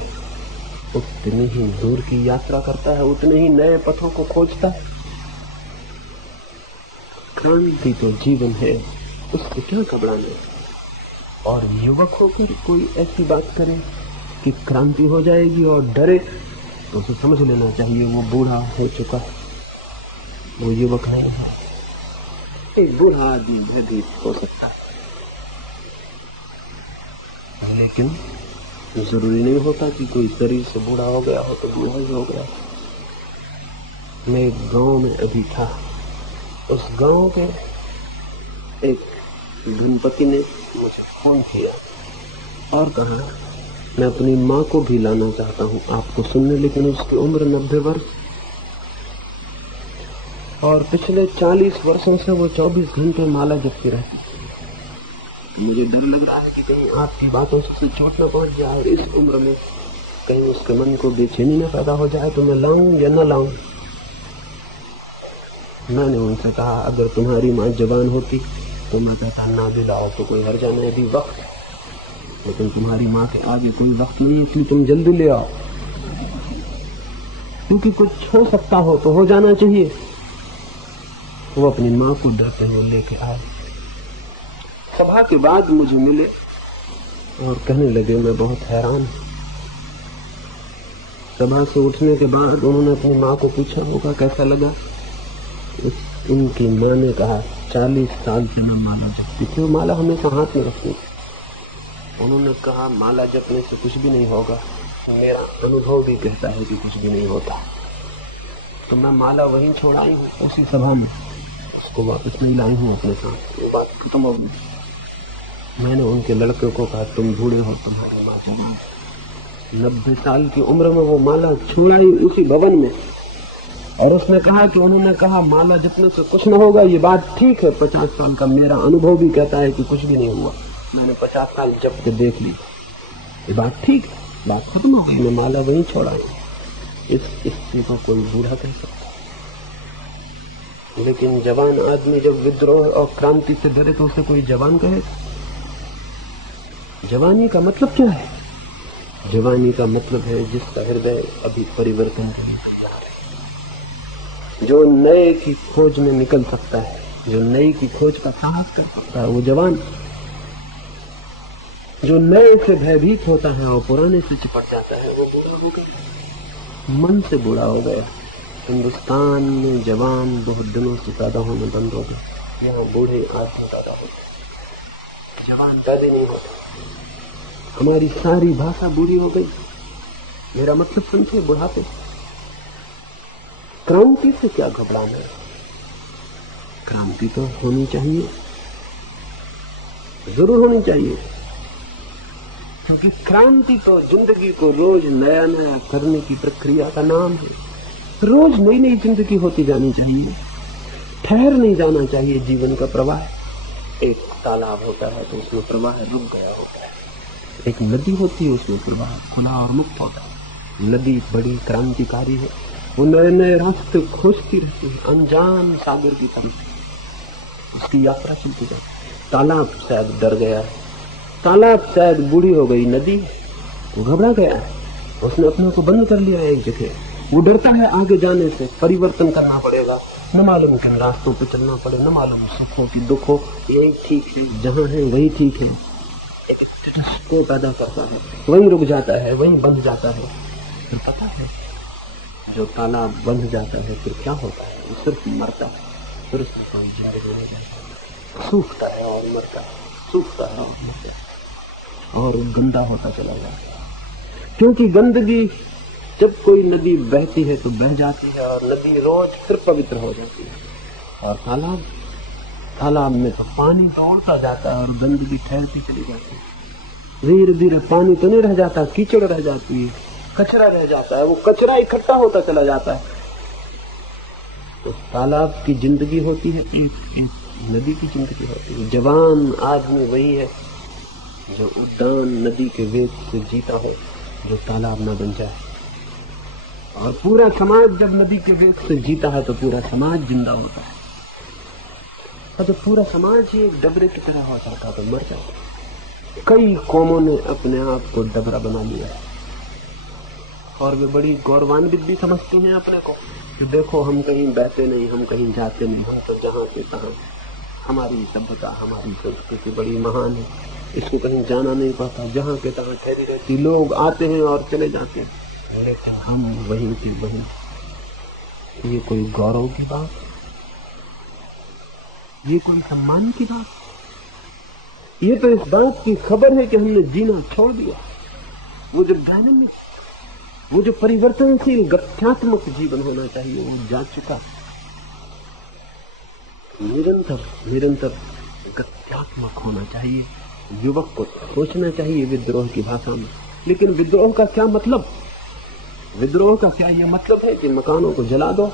उतनी ही दूर की यात्रा करता है, उतने ही नए पथों को खोजता है। क्रांति तो जीवन है, उससे क्या घबराना। और युवक होकर कोई ऐसी बात करे कि क्रांति हो जाएगी और डरे, तो उसे समझ लेना चाहिए वो बूढ़ा हो चुका है, वो युवक नहीं है। एक बूढ़ा आदमी भयभीत हो सकता है, लेकिन जरूरी नहीं होता कि कोई शरीर से बूढ़ा हो गया हो तो बूढ़ा ही हो गया। मैं एक गांव में अभी था, उस गांव के एक धनपति ने मुझे फोन किया और कहा मैं अपनी माँ को भी लाना चाहता हूँ आपको सुनने, लेकिन उसकी उम्र 90 वर्ष और पिछले 40 वर्षों से वो 24 घंटे माला जपती रहती। तो मुझे डर लग रहा है कि कहीं आपकी बातों से चोट न पहुंच जाए और इस उम्र में कहीं उसके मन को बेचैनी न पैदा हो जाए, तो मैं लाऊं या न लाऊं। मैंने उनसे कहा अगर तुम्हारी माँ जवान होती तो मैं कहता ना भी लाओ, तो कोई हर्जा नहीं, अभी वक्त है, लेकिन तुम्हारी माँ के आगे कोई वक्त नहीं है, इसलिए तुम जल्दी ले आओ, क्योंकि कुछ हो सकता हो तो हो जाना चाहिए। वो अपनी माँ को डरते हुए लेके आए। सभा के बाद मुझे मिले और कहने लगे मैं बहुत हैरान हूं। सभा से उठने के बाद उन्होंने अपनी माँ को पूछा होगा कैसा लगा। उनकी माँ ने कहा 40 साल से मैं माला जपती थी, माला हमेशा हाथ में रखती थी। उन्होंने कहा माला जपने से कुछ भी नहीं होगा, मेरा अनुभव भी कहता है कि कुछ भी नहीं होता, तो मैं माला वहीं छोड़ आई हूँ उसी सभा में, उसको वापस नहीं लाई हूँ अपने साथ। ये बात खत्म हो गई। मैंने उनके लड़के को कहा तुम बूढ़े हो, तुम्हारी माँ जवान, 90 साल की उम्र में वो माला छोड़ाई उसी भवन में, और उसने कहा कि उन्होंने कहा माला जपने से कुछ न होगा। ये बात ठीक है, 50 साल का मेरा अनुभव भी कहता है कि कुछ भी नहीं हुआ, मैंने 50 साल जप के देख ली, ये बात ठीक है, बात खत्म हो गई, मैं माला वहीं छोड़ा। इस स्थिति को कोई बूढ़ा कह सकता, लेकिन जवान आदमी जब विद्रोह और क्रांति से डरे तो उसे कोई जवान कहे। जवानी का मतलब क्या है? जवानी का मतलब है जिसका हृदय अभी परिवर्तन के लिए तैयार है, जो नए की खोज में निकल सकता है, जो नए की खोज का साहस कर सकता है, वो जवान। जो नए से भयभीत होता है और पुराने से चिपट जाता है, वो बूढ़ा हो गया, मन से बूढ़ा हो गया। हिंदुस्तान में जवान बहुत दिनों से पैदा होने बंद हो गए। यहाँ बूढ़े आदमी पैदा होते, जवान पैदा नहीं होते। हमारी सारी भाषा बूढ़ी हो गई। मेरा मतलब समझे, बुढ़ापे। क्रांति से क्या घबराना है? क्रांति तो होनी चाहिए, जरूर होनी चाहिए, क्योंकि क्रांति तो जिंदगी को रोज नया नया करने की प्रक्रिया का नाम है। रोज नई नई जिंदगी होती जानी चाहिए, ठहर नहीं जाना चाहिए जीवन का प्रवाह। एक तालाब होता है तो उसमें प्रवाह रुक गया होता है, एक नदी होती है उसमें प्रवाह खुला और मुक्त होता है। नदी बड़ी क्रांतिकारी है, वो नए नए रास्ते खोजती रहती है, अनजान सागर की तरफ उसकी यात्रा चलती जाती। तालाब शायद डर गया है, तालाब शायद बूढ़ी हो गई, नदी वो घबरा गया है, उसने अपने को बंद कर लिया एक जगह। वो डरता है आगे जाने से, परिवर्तन करना पड़ेगा, न मालूम किन रास्तों पे चलना पड़े, न मालूम सुख हो कि दुख हो, यही ठीक है, जहाँ है वही ठीक है। को पैदा करता है, वहीं रुक जाता है, वहीं बंध जाता है। फिर पता है जो तालाब बंध जाता है फिर क्या होता है? वो सिर्फ मरता है, फिर उसमें कोई जिंदगी नहीं रहती, सूखता है और मरता है, सूखता है और मरता है, और गंदा होता चला जाता है। क्योंकि गंदगी, जब कोई नदी बहती है तो बह जाती है और नदी रोज फिर पवित्र हो जाती है। और तालाब में तो पानी दौड़ता जाता है और गंदगी ठहरती चली जाती है। धीरे धीरे पानी तो नहीं रह जाता, कीचड़ रह जाती है, कचरा रह जाता है, वो कचरा इकट्ठा होता चला जाता है। तो तालाब की जिंदगी होती है, एक नदी की जिंदगी होती है। जवान आदमी वही है जो उद्यान नदी के वेग से जीता हो, जो तालाब न बन जाए। और पूरा समाज जब नदी के वेग से जीता है तो पूरा समाज जिंदा होता है, और तो पूरा समाज ही एक डबरे की तरह हो जाता तो मर जाता। कई कौमों ने अपने आप को डबरा बना लिया है और वे बड़ी गौरवान्वित भी समझती हैं अपने को कि देखो हम कहीं बहते नहीं, हम कहीं जाते नहीं, हम तो जहाँ के तहाँ। हमारी सभ्यता, हमारी संस्कृति बड़ी महान है, इसको कहीं जाना नहीं पड़ता, जहाँ के तहाँ ठहरी रहती। लोग आते हैं और चले जाते हैं, लेकिन हम वहीं की वहीं। ये कोई गौरव की बात, ये कोई सम्मान की बात, ये तो इस बात की खबर है कि हमने जीना छोड़ दिया। वो जो डायनामिक, वो जो परिवर्तनशील गत्यात्मक जीवन होना चाहिए वो जा चुका। निरंतर निरंतर गत्यात्मक होना चाहिए। युवक को सोचना चाहिए विद्रोह की भाषा में। लेकिन विद्रोह का क्या मतलब? विद्रोह का क्या ये मतलब है कि मकानों को जला दो,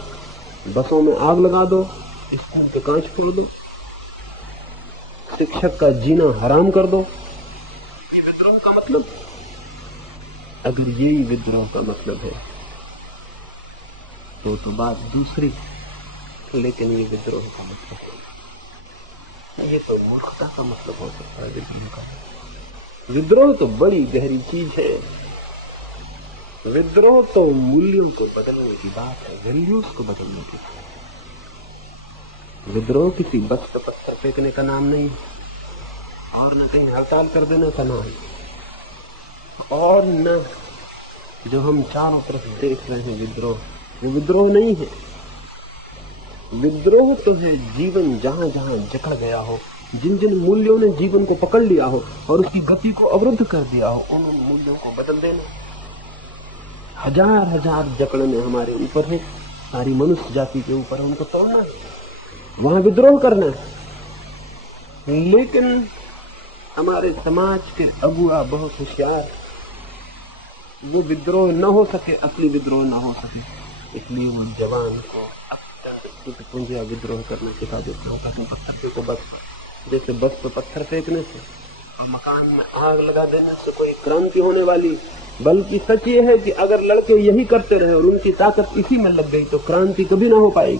बसों में आग लगा दो, स्कूल के कांच फोड़ दो, शिक्षक का जीना हराम कर दो? ये विद्रोह का मतलब? अगर यही विद्रोह का मतलब है तो बात दूसरी। लेकिन ये विद्रोह का मतलब है, ये तो मूर्खता का मतलब हो सकता है। विद्रोह का, विद्रोह तो बड़ी गहरी चीज है। विद्रोह तो मूल्यों को बदलने की बात है, वैल्यूज को बदलने की बात है। विद्रोह किसी बस पर पत्थर फेंकने का नाम नहीं है, और न कहीं हड़ताल कर देने का नाम है, और न जो हम चारों तरफ देख रहे हैं विद्रोह, वो विद्रोह नहीं है। विद्रोह तो है जीवन जहां जहां जकड़ गया हो, जिन जिन मूल्यों ने जीवन को पकड़ लिया हो और उसकी गति को अवरुद्ध कर दिया हो, उन मूल्यों को बदल देना। हजार हजार जकड़ने हमारे ऊपर है, सारी मनुष्य जाति के ऊपर है, उनको तोड़ना है, वहां विद्रोह करना है। लेकिन हमारे समाज के अगुआ बहुत होशियार, वो विद्रोह न हो सके, असली विद्रोह न हो सके, इसलिए वो जवान को पूंजिया विद्रोह करना सिखा देते हैं। पत्थर फेंको बस पर, जैसे बस पर पत्थर फेंकने से और मकान में आग लगा देने से कोई क्रांति होने वाली, बल्कि सच ये है कि अगर लड़के यही करते रहे और उनकी ताकत इसी में लग गई तो क्रांति कभी ना हो पाएगी।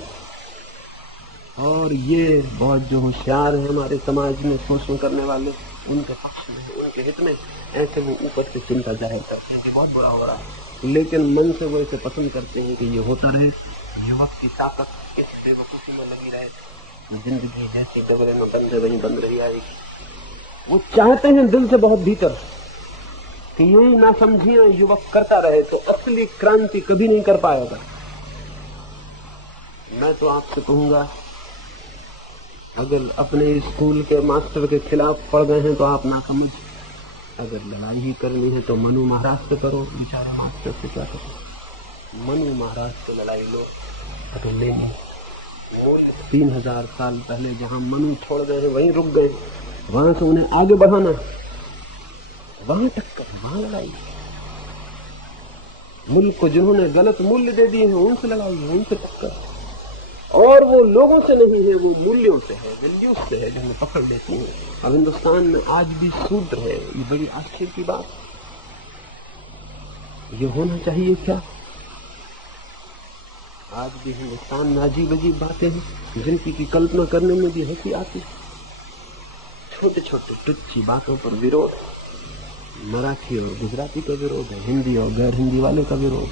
और ये बहुत जो होशियार है हमारे समाज में शोषण करने वाले, उनके पक्ष में, उनके हित में, ऐसे वो ऊपर से चिंता जाहिर करते हैं कि बहुत बुरा हो रहा है, लेकिन मन से वो इसे पसंद करते हैं कि ये होता रहे, युवक की ताकत इस बेवकूफी में लगी रहे, जिंदगी जैसी डबरे में बंद है वहीं बंद रही आएगी। वो चाहते हैं दिल से बहुत भीतर कि यही नासमझियां युवक करता रहे तो असली क्रांति कभी नहीं कर पाएगा। मैं तो आपसे कहूंगा, अगर अपने स्कूल के मास्टर के खिलाफ पड़ गए हैं तो आप ना समझ, अगर लड़ाई ही करनी है तो मनु महाराज से करो, बेचारे मास्टर से क्या करो। मनु महाराज से लड़ाई लो तो ले लो। 3000 साल पहले जहां मनु छोड़ गए हैं वहीं रुक गए, वहां से उन्हें आगे बढ़ाना, वहां टक्कर, वहां लड़ाई। मुल्क को जिन्होंने गलत मूल्य दे दिए हैं उनसे लड़ाई है, उनसे टक्कर। और वो लोगों से नहीं है, वो मूल्यों से है, वैल्यूज से है, जो हमें पकड़ लेती है। अब हिंदुस्तान में आज भी शूद्र है, ये बड़ी आश्चर्य की बात। ये होना चाहिए क्या? आज भी हिंदुस्तान में अजीब अजीब बातें हैं जिनकी की कल्पना करने में भी हंसी आती। छोटे छोटे तुच्छी बातों पर विरोध, मराठी और गुजराती का विरोध है, हिंदी और गैर हिंदी वाले का विरोध,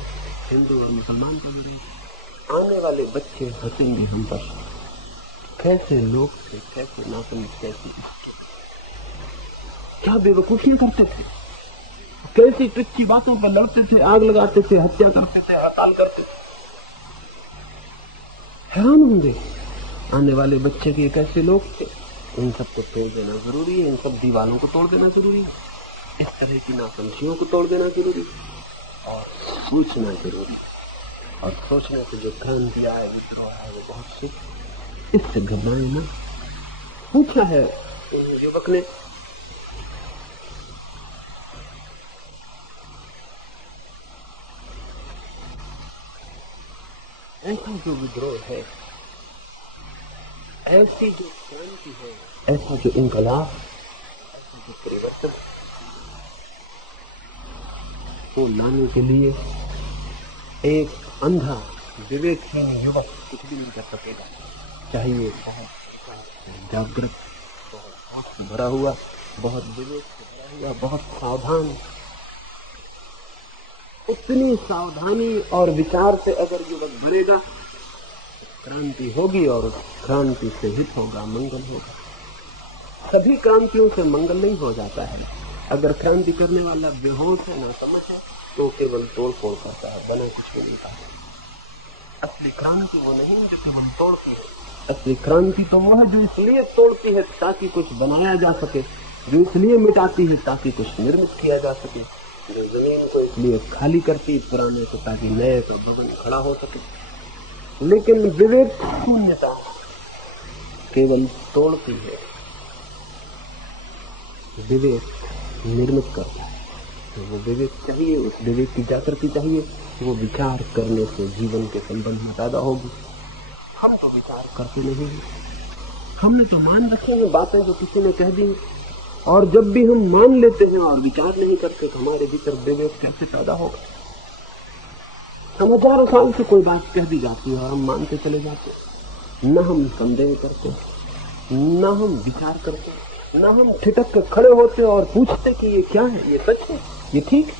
हिंदू और मुसलमान का विरोध। आने वाले बच्चे हंसेंगे हम पर, कैसे लोग थे, कैसे नासमझ, कैसी क्या बेवकूफियां करते थे, कैसी तुच्छी बातों पर लड़ते थे, आग लगाते थे, हत्या करते थे, हड़ताल करते थे। हैरान होंगे आने वाले बच्चे के कैसे लोग थे। इन सबको तोड़ देना जरूरी है, इन सब दीवालों को तोड़ देना जरूरी है, इस तरह की नासमझियों को तोड़ देना जरूरी है, और सोचना जरूरी है। और सोचने से जो क्रांति आए, विद्रोह है, वो बहुत सुख। इससे घबराए ना। पूछा है युवक ने, ऐसा जो विद्रोह है, ऐसी जो क्रांति है, ऐसा जो इनकलाब, ऐसा जो परिवर्तन, वो लाने के लिए एक अंधा विवेकहीन युवक कुछ भी नहीं कर सकेगा। चाहिए बहुत जागृत, बहुत होश से भरा हुआ, बहुत विवेक से भरा हुआ, बहुत सावधान। उतनी सावधानी और विचार से अगर युवक बनेगा, क्रांति होगी और उस क्रांति से हित होगा, मंगल होगा। सभी क्रांतियों से मंगल नहीं हो जाता है। अगर क्रांति करने वाला बेहोश है, ना समझ है, तो केवल तोड़ फोड़ करता है, बना कुछ भी नहीं करता। असली क्रांति वो नहीं जो केवल तोड़ती है। असली क्रांति तो वो है जो इसलिए तोड़ती है ताकि कुछ बनाया जा सके, जो इसलिए मिटाती है ताकि कुछ निर्मित किया जा सके, जो जमीन को इसलिए खाली करती है पुराने को ताकि नए का भवन खड़ा हो सके। लेकिन विवेक शून्यता केवल तोड़ती है, विवेक निर्मित करता है। तो वो विवेक चाहिए, उस विवेक की जागृति चाहिए। वो विचार करने से जीवन के संबंध में पैदा होगी। हम तो विचार करते नहीं हैं, हमने तो मान रखे हैं बातें जो किसी ने कह दी, और जब भी हम मान लेते हैं और विचार नहीं करते तो हमारे भीतर विवेक कैसे पैदा होगा। हम हजारों साल से कोई बात कह दी जाती है और हम मानते चले जाते, न हम संदेह करते, न हम विचार करते, न हम ठिठक कर खड़े होते और पूछते कि ये क्या है, ये सच है, ये ठीक।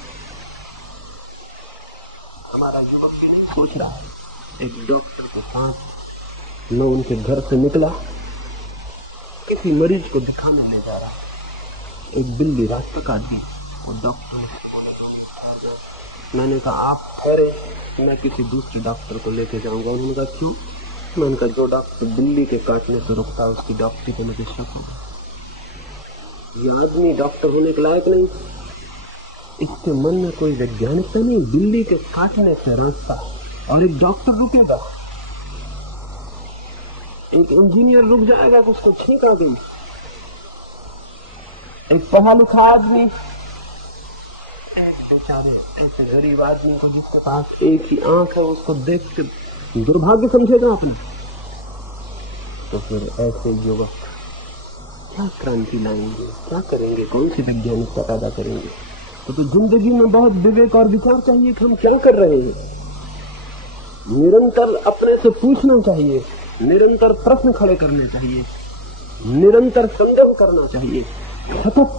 हमारा युवक भी नहीं सोच रहा है। एक डॉक्टर के साथ मैं उनके घर से निकला, किसी मरीज को दिखाने ले जा रहा, एक बिल्ली रास्ते काट दी और डॉक्टर ने, मैंने कहा आप ठहरे, मैं किसी दूसरे डॉक्टर को लेके जाऊंगा। उन्होंने कहा क्यों? मैंने कहा जो डॉक्टर बिल्ली के काटने से रुकता है उसकी डॉक्टरी को मुझे शक होगा। ये आदमी डॉक्टर होने के लायक नहीं। इसके मन में कोई वैज्ञानिकता नहीं। बिल्ली के काटने से रास्ता और एक डॉक्टर रुकेगा, एक इंजीनियर रुक जाएगा कि उसको छींक आ गई। एक पढ़ा लिखा आदमी, बेचारे ऐसे गरीब आदमी को जिसके पास एक ही आंख है, उसको देख के दुर्भाग्य समझेगा अपना। तो फिर ऐसे युवक क्या क्रांति लाएंगे, क्या करेंगे, कौन सी वैज्ञानिकता पैदा करेंगे? तो जिंदगी में बहुत विवेक और विचार चाहिए कि हम क्या कर रहे हैं। निरंतर अपने से पूछना चाहिए, निरंतर प्रश्न खड़े करने चाहिए, निरंतर संदेह करना चाहिए, सतत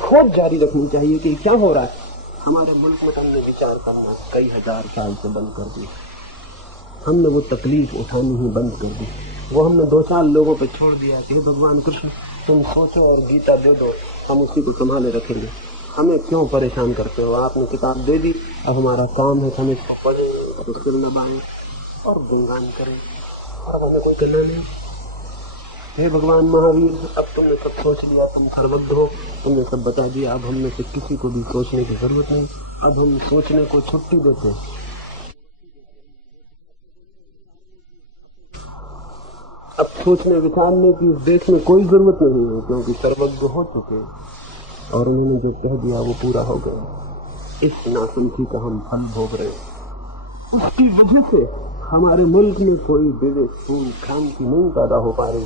खोज जारी रखनी चाहिए कि क्या हो रहा है। हमारे मुल्क में हमने विचार करना कई हजार साल से बंद कर दिया। हमने वो तकलीफ उठानी ही बंद कर दी। वो हमने 2-4 लोगों पे छोड़ दिया कि भगवान कृष्ण तुम सोचो और गीता दे दो, हम उसी को संभाले रखेंगे। हमें क्यों परेशान करते हो? आपने किताब दे दी, अब हमारा काम है कि हम इसको पढ़ें और सिर नबाएं और गुणगान करें, और हमें कोई करना नहीं। हे भगवान महावीर, अब तुमने सब सोच लिया, तुम सर्वज्ञ हो, तुमने सब बता दिया, अब हम में से किसी को भी सोचने की जरूरत नहीं। अब हम सोचने को छुट्टी देते हैं। अब सोचने विचारने की इस देश में कोई जरूरत नहीं है, क्योंकि सर्वज्ञ हो चुके और उन्होंने जो कह दिया वो पूरा हो गया। इस नासमझी का हम फल भोग रहे हैं। उसकी वजह से हमारे मुल्क में कोई विवेकपूर्ण क्रांति नहीं पैदा हो पा रही,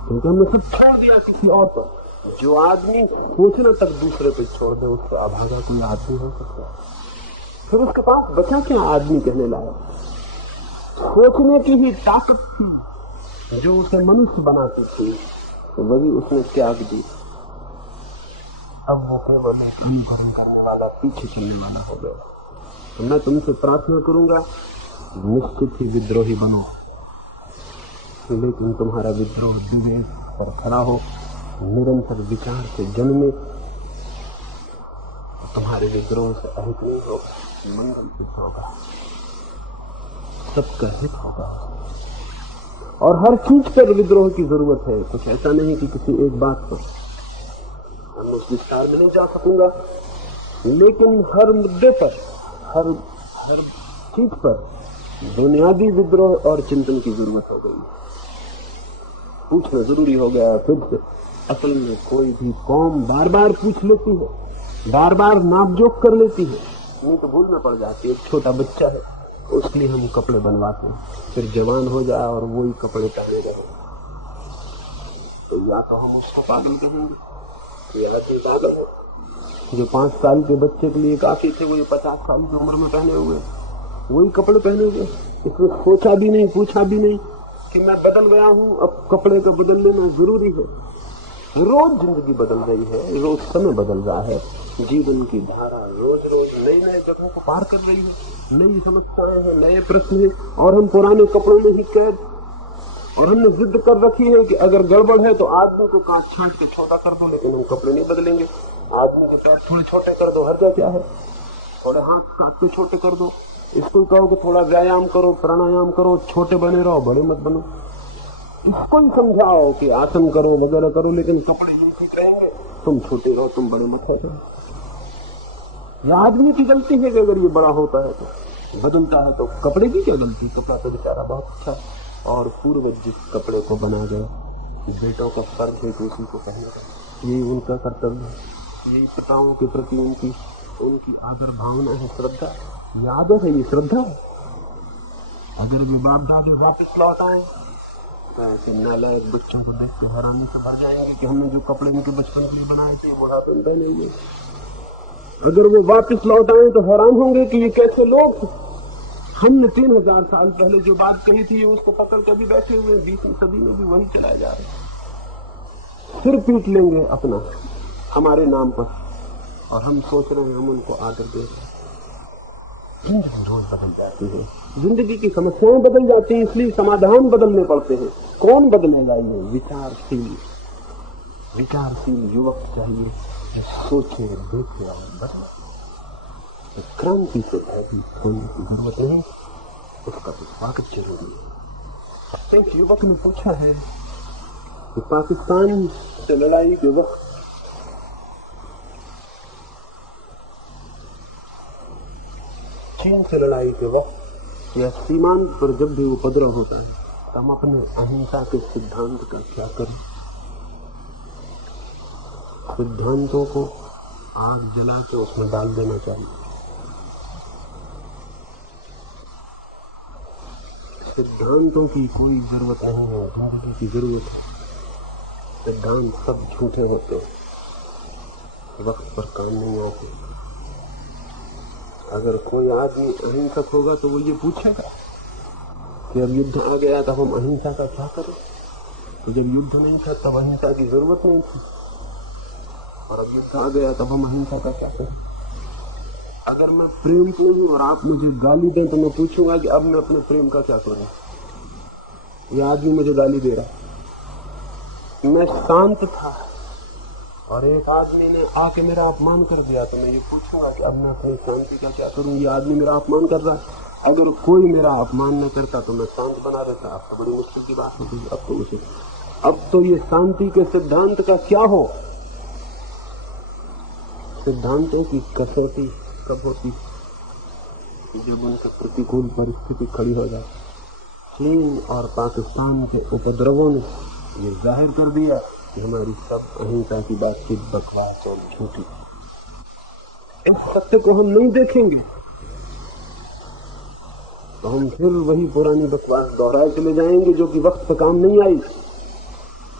क्योंकि हमने सब छोड़ दिया किसी और पर। जो आदमी सोचना तक दूसरे पे छोड़ दे, उससे अभागा कोई आदमी हो सकता है। फिर उसके पास बचा क्या आदमी कहने लायक? सोचने की ही ताकत थी जो उसे मनुष्य बनाती थी, तो वही उसने त्याग दी। अब वो केवल एक अनुकरण करने वाला, पीछे चलने वाला हो गया। तो मैं तुमसे प्रार्थना करूंगा, निश्चित ही विद्रोही बनो, लेकिन तुम्हारा विद्रोह विवेक पर खड़ा हो, निरंतर विचार से जन्मे। तुम्हारे विद्रोह से अहित नहीं होगा, मंगल हित होगा, सबका हित होगा। और हर चीज पर विद्रोह की जरूरत है। कुछ ऐसा नहीं कि किसी एक बात पर, हम उस विस्तार में नहीं जा सकूंगा, लेकिन हर मुद्दे पर, हर चीज पर बुनियादी विद्रोह और चिंतन की जरूरत हो गई। पूछना जरूरी हो गया फिर से। असल में कोई भी कौम बार बार पूछ लेती है, बार बार नापजोक कर लेती है, नहीं तो भूल में पड़ जाती है। एक छोटा बच्चा है, उसके लिए हम कपड़े बनवाते हैं, फिर जवान हो जाए और वही कपड़े पहने रहे, तो या तो हम उसको पागल कहेंगे, या आदमी पागल है। जो 5 साल के बच्चे के लिए काफी थे, वो 50 साल की उम्र में पहने हुए। वही कपड़े पहने हुए, इसमें सोचा भी नहीं, पूछा भी नहीं कि मैं बदल गया हूं, अब कपड़े को बदल लेना जरूरी है। रोज जिंदगी बदल रही है, रोज समय बदल रहा है, जीवन की धारा रोज रोज नई नई जगहों को पार कर रही है, नई समस्याएं हैं, नए प्रश्न हैं, और हम पुराने कपड़ों में ही कैद। और हमने जिद कर रखी है कि अगर गड़बड़ है तो आदमी को काट छाट के छोटा कर दो, लेकिन हम कपड़े नहीं बदलेंगे। आदमी के पैर थोड़े छोटे कर दो, हर्जा क्या है, थोड़े हाथ काट के छोटे कर दो। इसको कहो कि थोड़ा व्यायाम करो, प्राणायाम करो, छोटे बने रहो, बड़े मत बनो। इसको ही समझाओ कि आसन करो वगैरह करो, लेकिन कपड़े नहीं पहनेंगे, तुम छोटे रहो, तुम बड़े मत हो। यह आदमी की गलती है कि अगर ये बड़ा होता है तो बदलता है, तो कपड़े की क्या गलती? कपड़ा तो बेचारा बहुत अच्छा, और पूर्वज जिस कपड़े को बना गए, बेटों का फर्ज है कि उसी को पहनेगा, यही उनका कर्तव्य है, यही पिताओं के प्रति उनकी आदर भावना है, श्रद्धा। ये आदर है, ये श्रद्धा है। अगर वे बाप दादे वापिस लौट आए तो ऐसे नालायक बच्चों को देख के हैरानी से भर जाएंगे कि हमने जो कपड़े उनके बचपन के लिए बनाए थे बुढ़ापे में पहनेंगे। अगर वे वापिस लौट आए तो हैरान होंगे कि ये कैसे लोग, हमने 3000 साल पहले जो बात कही थी उसको पकड़ के भी बैठे हुए, 20वीं सदी में भी वही चलाए जा रहे, सिर पीट लेंगे अपना हमारे नाम पर, और हम सोच रहे हैं हम उनको आदर दे रहे हैं। जिंदगी रोज बदल जाती है, जिंदगी की समस्याएं बदल जाती हैं, इसलिए समाधान बदलने पड़ते हैं। कौन बदलेगा? ये विचारशील युवक चाहिए जो सोचे, देखे और बदले। तो क्रांति से भयभीत होने की जरूरत नहीं, उसका तो स्वागत जरूरी है। एक युवक ने पूछा है कि पाकिस्तान से लड़ाई के वक्त चीन से लड़ाई के वक्त या सीमांत पर जब भी उपद्रव होता है तो हम अपने अहिंसा के सिद्धांत का क्या करें? सिद्धांतों को आग जला के उसमें डाल देना चाहिए। सिद्धांतों की कोई जरूरत नहीं है, जिंदगी की जरूरत है। सिद्धांत सब झूठे होते हैं, वक्त पर काम नहीं आते। अगर कोई आदमी अहिंसक होगा तो वो ये पूछेगा कि अब युद्ध आ गया तब हम अहिंसा का क्या करें? तो जब युद्ध नहीं था तब अहिंसा की जरूरत नहीं थी, और अब युद्ध आ गया तब हम अहिंसा का क्या करें? अगर मैं प्रेम को हूं और आप मुझे गाली दें तो मैं पूछूंगा कि अब मैं अपने प्रेम का क्या करूं? यह आदमी मुझे गाली दे रहा, मैं शांत था और एक आदमी ने आके मेरा अपमान कर दिया, तो मैं ये पूछूंगा कि अब मैं अपनी शांति का क्या करूं? ये आदमी मेरा अपमान कर रहा है। अगर कोई मेरा अपमान न करता तो मैं शांत बना रहता। अब तो बड़ी मुश्किल की बात होती। अब तो ये शांति के सिद्धांत का क्या हो? सिद्धांतों की कसौटी कब होती? जब उनके प्रतिकूल परिस्थिति खड़ी हो जाए। चीन और पाकिस्तान के उपद्रवों ने ये जाहिर कर दिया कि हमारी सब अहिंसा की बातचीत बकवास और झूठी। इस सत्य को हम नहीं देखेंगे तो हम फिर वही पुरानी बकवास दोहराए चले जाएंगे जो कि वक्त पर काम नहीं आई।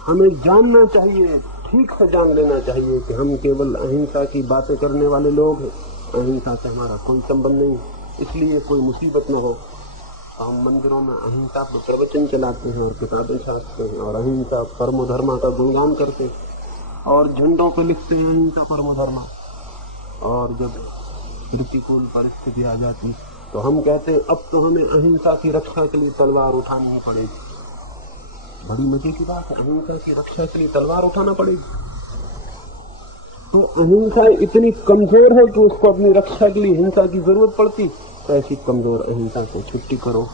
हमें जानना चाहिए, ठीक से जान लेना चाहिए कि हम केवल अहिंसा की बातें करने वाले लोग हैं। अहिंसा से हमारा कोई संबंध नहीं, इसलिए कोई मुसीबत न हो हम मंदिरों में अहिंसा पर प्रवचन चलाते हैं और किताबें छापते हैं और अहिंसा परमो धर्मा का गुणगान करते हैं और झंडों पे लिखते हैं अहिंसा परमो धर्मा। और जब प्रतिकूल परिस्थिति आ जाती तो हम कहते हैं अब तो हमें अहिंसा की रक्षा के लिए तलवार उठानी पड़ेगी। बड़ी मजे की बात है, अहिंसा की रक्षा के लिए तलवार उठाना पड़ेगी। तो अहिंसा इतनी कमजोर है कि उसको अपनी रक्षा के लिए हिंसा की जरूरत पड़ती। तो ऐसी कमजोर अहिंसा से छुट्टी करो,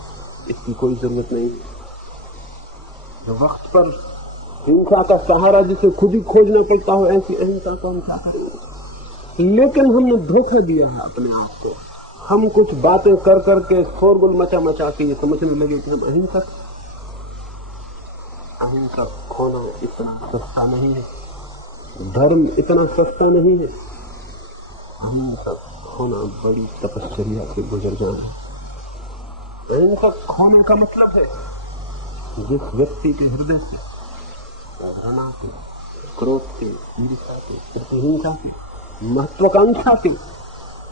इसकी कोई जरूरत नहीं। जो वक्त पर हिंसा का सहारा जिसे खुद ही खोजना पड़ता हो, ऐसी अहिंसा को हम क्या करें? लेकिन हमने धोखा दिया है अपने आप को। हम कुछ बातें कर करके शोरगुल मचा मचा के ये समझने लगे कि हम अहिंसक खोना इतना सस्ता नहीं है, धर्म इतना सस्ता नहीं है। अहिंसक खोना बड़ी तपस्या से गुजर जाना। अहिंसक खोने का मतलब है जिस व्यक्ति के हृदय से घृणा के, क्रोध के, ईर्ष्या के, प्रतिहिंसा के, महत्वाकांक्षा के,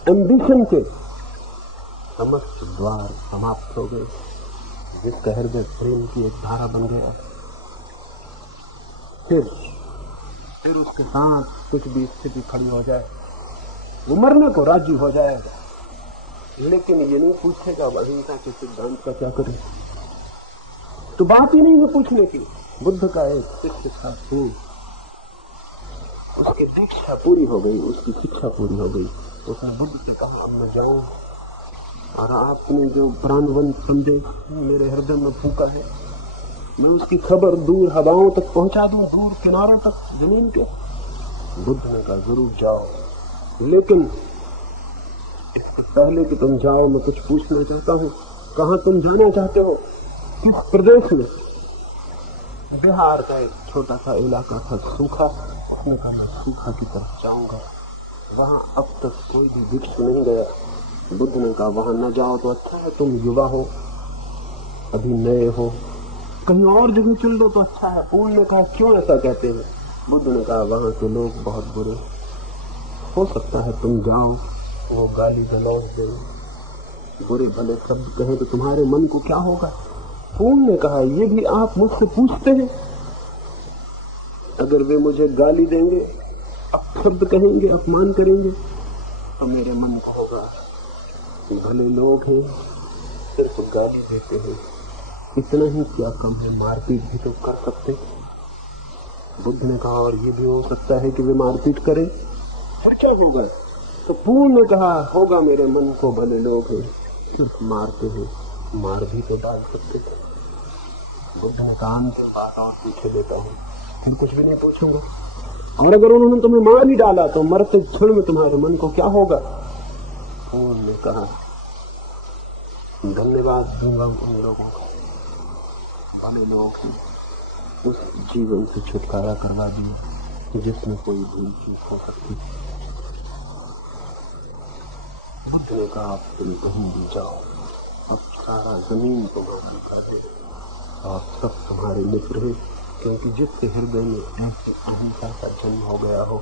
एम्बिशन के समस्त द्वार समाप्त हो गए, जिसका हृदय प्रेम की एक धारा बन गया। फिर उसके साथ कुछ भी स्थिति खड़ी हो जाए, वो मरने को राजी हो जाएगा, लेकिन ये नहीं पूछेगा अहिंसा के सिद्धांत का क्या करें। तो बात ही नहीं है पूछने की। बुद्ध का एक शिष्य था, उसकी दीक्षा पूरी हो गई, उसकी शिक्षा पूरी हो गई। उसने बुद्ध से कहा, अब मैं जाऊं, और आपने जो प्राणवंत संदेश मेरे हृदय में फूका है, मैं उसकी खबर दूर हवाओं तक पहुंचा दूं, दूर किनारों तक, जमीन के। बुद्ध ने कहा, जरूर जाओ, लेकिन इससे पहले कि तुम जाओ मैं कुछ पूछना चाहता हूँ। कहाँ तुम जाना चाहते हो, किस प्रदेश में? बिहार का एक छोटा सा इलाका था, सूखा। उसने कहा, मैं सूखा की तरफ जाऊंगा, वहां अब तक कोई भी भिक्षु नहीं गया। बुद्ध ने कहा, वहां न जाओ तो अच्छा है, तुम युवा हो, अभी नए हो, कहीं और जगह चल दो तो अच्छा है। पूर्ण ने कहा, क्यों ऐसा कहते हैं? बुद्ध ने कहा, वहां के लोग बहुत बुरे, हो सकता है तुम जाओ, वो गाली गलौज दें, बुरे भले शब्द कहें, तो तुम्हारे मन को क्या होगा? पूर्ण ने कहा, ये भी आप मुझसे पूछते हैं? अगर वे मुझे गाली देंगे, शब्द कहेंगे, अपमान करेंगे, तो मेरे मन को होगा भले लोग हैं, सिर्फ गाली देते हैं, इतना ही क्या कम है, मारपीट भी तो कर सकते। बुद्ध ने कहा, और ये भी हो सकता है कि वे मारपीट करें, फिर क्या होगा? तो पूर्ण ने कहा, होगा मेरे मन को भले लोग हैं, सिर्फ मारते हैं, मार भी तो डाल सकते थे। बुद्ध ने कहा, अंतिम बात और पीछे देता हूँ, फिर कुछ भी नहीं पूछूंगा, और अगर उन्होंने तुम्हें मार ही डाला तो मरते क्षण में तुम्हारे मन को क्या होगा? पूर्ण ने कहा, धन्यवाद दूंगा उन लोगों का, भले लोग उस जीवन से छुटकारा करवा दिया जिसमें कोई भूल चूक हो सकती। बुद्ध ने कहा, तुम कहीं भी जाओ, अब सारा जमीन तुम्हारा कर दे, और सब तुम्हारे मित्र हैं, क्योंकि जिसके हृदय में ऐसे अहिंसा का जन्म हो गया हो,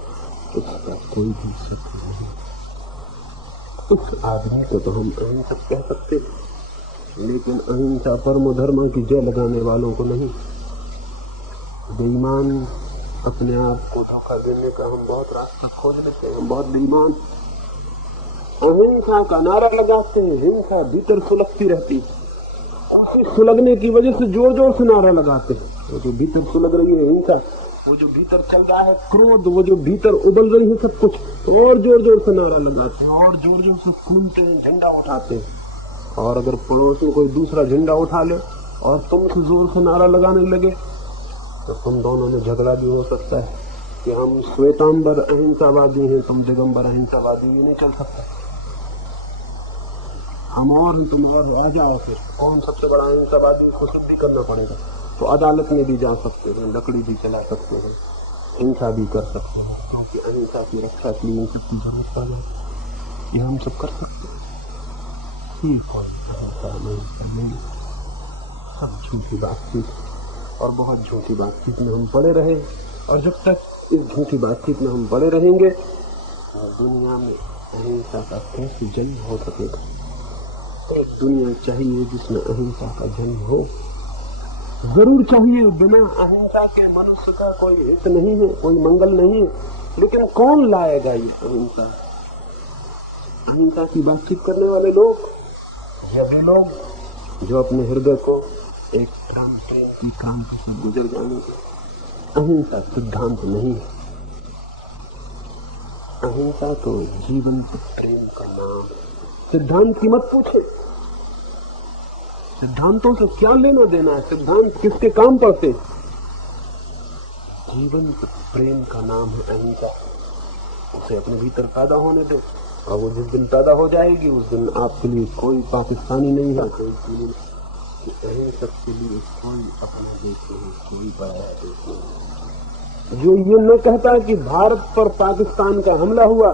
उसका कोई भी शत्रु नहीं। उस आदमी को तो हम अहिंसक कह सकते, लेकिन अहिंसा परम धर्म की जय लगाने वालों को नहीं। बेईमान अपने आप को धोखा देने का हम बहुत रास्ता खोज लेते हैं, हम बहुत बेईमान। अहिंसा का नारा लगाते हैं, हिंसा भीतर सुलगती रहती है, उसे सुलगने की वजह से जोर जोर से नारा लगाते हैं। वो जो भीतर सुलग रही है हिंसा, वो जो भीतर चल रहा है क्रोध, वो जो भीतर उबल रही है सब कुछ, तो और जोर जोर से नारा लगाते हैं, और जोर जोर से खूनते हैं, झंडा उठाते हैं। और अगर पड़ोस में कोई दूसरा झंडा उठा ले और तुमसे जोर से नारा लगाने लगे, तो तुम दोनों में झगड़ा भी हो सकता है कि हम श्वेतांबर अहिंसावादी हैं, तुम दिगंबर अहिंसावादी। ये नहीं चल सकता। हम और तुम और आ जाओ, फिर कौन सबसे बड़ा अहिंसावादी, उसको सिद्ध भी करना पड़ेगा। तो अदालत में भी जा सकते हैं, लकड़ी भी चला सकते हैं, हिंसा भी कर सकते हैं, क्योंकि अहिंसा की रक्षा के लिए इन सबकी जरूरत पड़ जाए। ये हम सब कर सकते हैं। सब झूठी बातचीत, और बहुत झूठी बातचीत में हम पड़े रहे, और जब तक इस झूठी बातचीत में हम पड़े रहेंगे, दुनिया में अहिंसा का कैसे जन्म हो सकेगा? एक दुनिया चाहिए जिसमें अहिंसा का जन्म हो, जरूर चाहिए। बिना अहिंसा के मनुष्य का कोई हित नहीं है, कोई मंगल नहीं है। लेकिन कौन लाएगा ये अहिंसा? अहिंसा की बातचीत करने वाले लोग, या वे लोग जो अपने हृदय को एक प्रेम की क्रांति से गुजर जाने। अहिंसा सिद्धांत नहीं है, अहिंसा तो जीवन प्रेम का नाम है। सिद्धांत की मत पूछे, सिद्धांतों से क्या लेना देना है? सिद्धांत किसके काम पड़ते? जीवन प्रेम का नाम है अहिंसा। उसे अपने भीतर पैदा होने दो, और वो जिस दिन पैदा हो जाएगी उस दिन आपके लिए कोई पाकिस्तानी नहीं है, कोई अहिंसक के लिए कोई अपना देश नहीं, कोई पराया देश नहीं। जो ये न कहता कि भारत पर पाकिस्तान का हमला हुआ,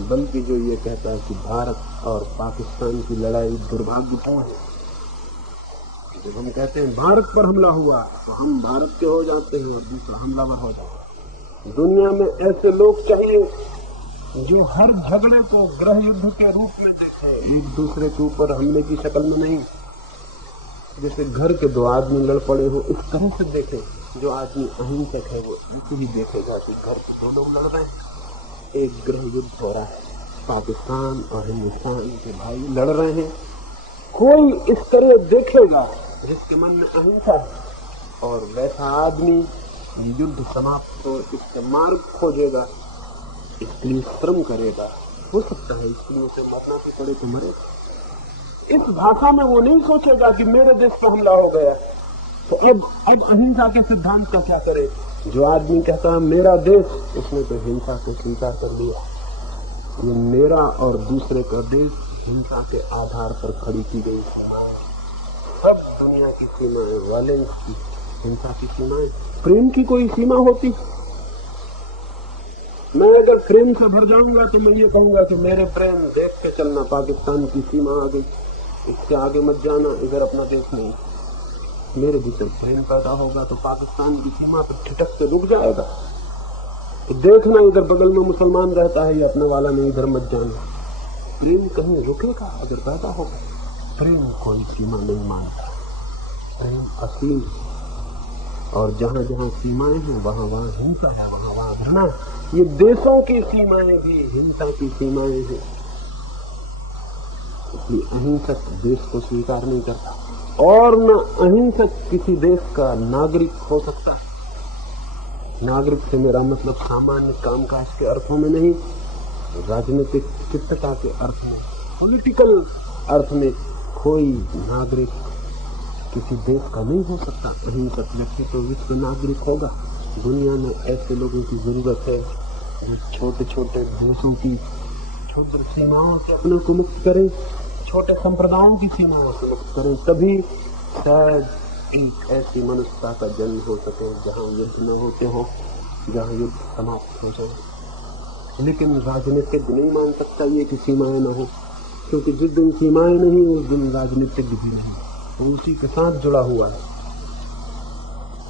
बल्कि जो ये कहता है कि भारत और पाकिस्तान की लड़ाई दुर्भाग्यपूर्ण है। जब हम कहते हैं भारत पर हमला हुआ, तो हम भारत के हो जाते हैं और दूसरा हमलावर हो जाता है। दुनिया में ऐसे लोग चाहिए जो हर झगड़े को गृह युद्ध के रूप में देखे, एक दूसरे के ऊपर हमले की शक्ल में नहीं, जैसे घर के दो आदमी लड़ पड़े हो इस तरह से देखे। जो आदमी अहिंसक है वो इसे ही देखेगा कि घर के दो लोग लड़ रहे हैं, एक गृह युद्ध हो रहा है, पाकिस्तान और हिंदुस्तान के भाई लड़ रहे हैं। कोई इस तरह देखेगा जिसके मन में अहिंसा है, और वैसा आदमी युद्ध समाप्त हो इससे मार्ग खोजेगा, इसके लिए श्रम करेगा। हो सकता है इसलिए उसे मरना भी पड़े तो मरे। इस भाषा में वो नहीं सोचेगा कि मेरे देश पर हमला हो गया तो अब अहिंसा के सिद्धांत का क्या करे। जो आदमी कहता है मेरा देश, उसने तो हिंसा को स्वीकार कर लिया। ये मेरा और दूसरे का देश हिंसा के आधार पर खड़ी की गई सीमाएं, सब दुनिया की सीमाएं, वायलेंस की, हिंसा की सीमाएं। प्रेम की कोई सीमा होती? मैं अगर प्रेम से भर जाऊंगा तो मैं ये कहूंगा कि मेरे प्रेम देख के चलना, पाकिस्तान की सीमा आ गई, इससे आगे मत जाना, इधर अपना देश नहीं। मेरे भीतर प्रेम पैदा होगा तो पाकिस्तान की सीमा पर ठिठक से रुक जाएगा। तो देखना इधर बगल में मुसलमान रहता है, ये अपने वाला नहीं, इधर मत जाना। प्रेम कहीं रुकेगा अगर पैदा होगा। प्रेम कोई सीमा नहीं मानता, प्रेम असीम, और जहां जहां सीमाएं हैं वहां वहां हिंसा है, वहां वहां घृणा है। ये देशों की सीमाएं भी हिंसा की सीमाएं हैं। इसलिए अहिंसक देश को स्वीकार नहीं करता, और न अहिंसक किसी देश का नागरिक हो सकता है। नागरिक से मेरा मतलब सामान्य कामकाज के अर्थों में नहीं, राजनीतिक चित्तता के अर्थ में, पॉलिटिकल अर्थ में कोई नागरिक किसी देश का नहीं हो सकता। अहिंसक व्यक्ति तो विश्व नागरिक होगा। दुनिया में ऐसे लोगों की जरूरत है जो छोटे छोटे देशों की क्षुद्र सीमाओं से अपने को मुक्त करें, छोटे संप्रदायों की सीमाओं से मुक्त करें, तभी शायद एक ऐसी मनुष्यता का जन्म हो सके जहां युद्ध न होते हो, जहां युद्ध समाप्त हो जाए। लेकिन राजनीतिक नहीं मान सकता ये कि सीमाएं न हो, क्योंकि जिस दिन सीमाएं नहीं उस दिन राजनीतिक भी नहीं, वो उसी के साथ जुड़ा हुआ है,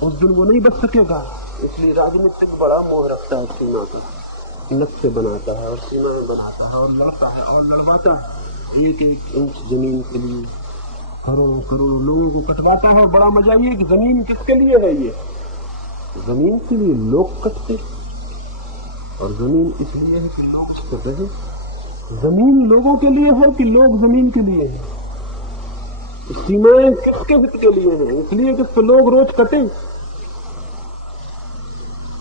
उस दिन वो नहीं बच सकेगा। इसलिए राजनीतिक बड़ा मोह रखता है सीमा का, नक्शे बनाता है और सीमाएं बनाता है और लड़ता है और लड़वाता है। एक एक इंच जमीन के लिए करोड़ों करोड़ों लोगों को कटवाता है। और बड़ा मजा ये कि जमीन किसके लिए है? ये जमीन के लिए लोग कटते, और जमीन इसलिए है कि लोग उस पर रहे। जमीन लोगों के लिए है कि लोग जमीन के लिए है? सीमाएं किसके हित के लिए हैं? इसलिए कि इस पर लोग रोज कटे।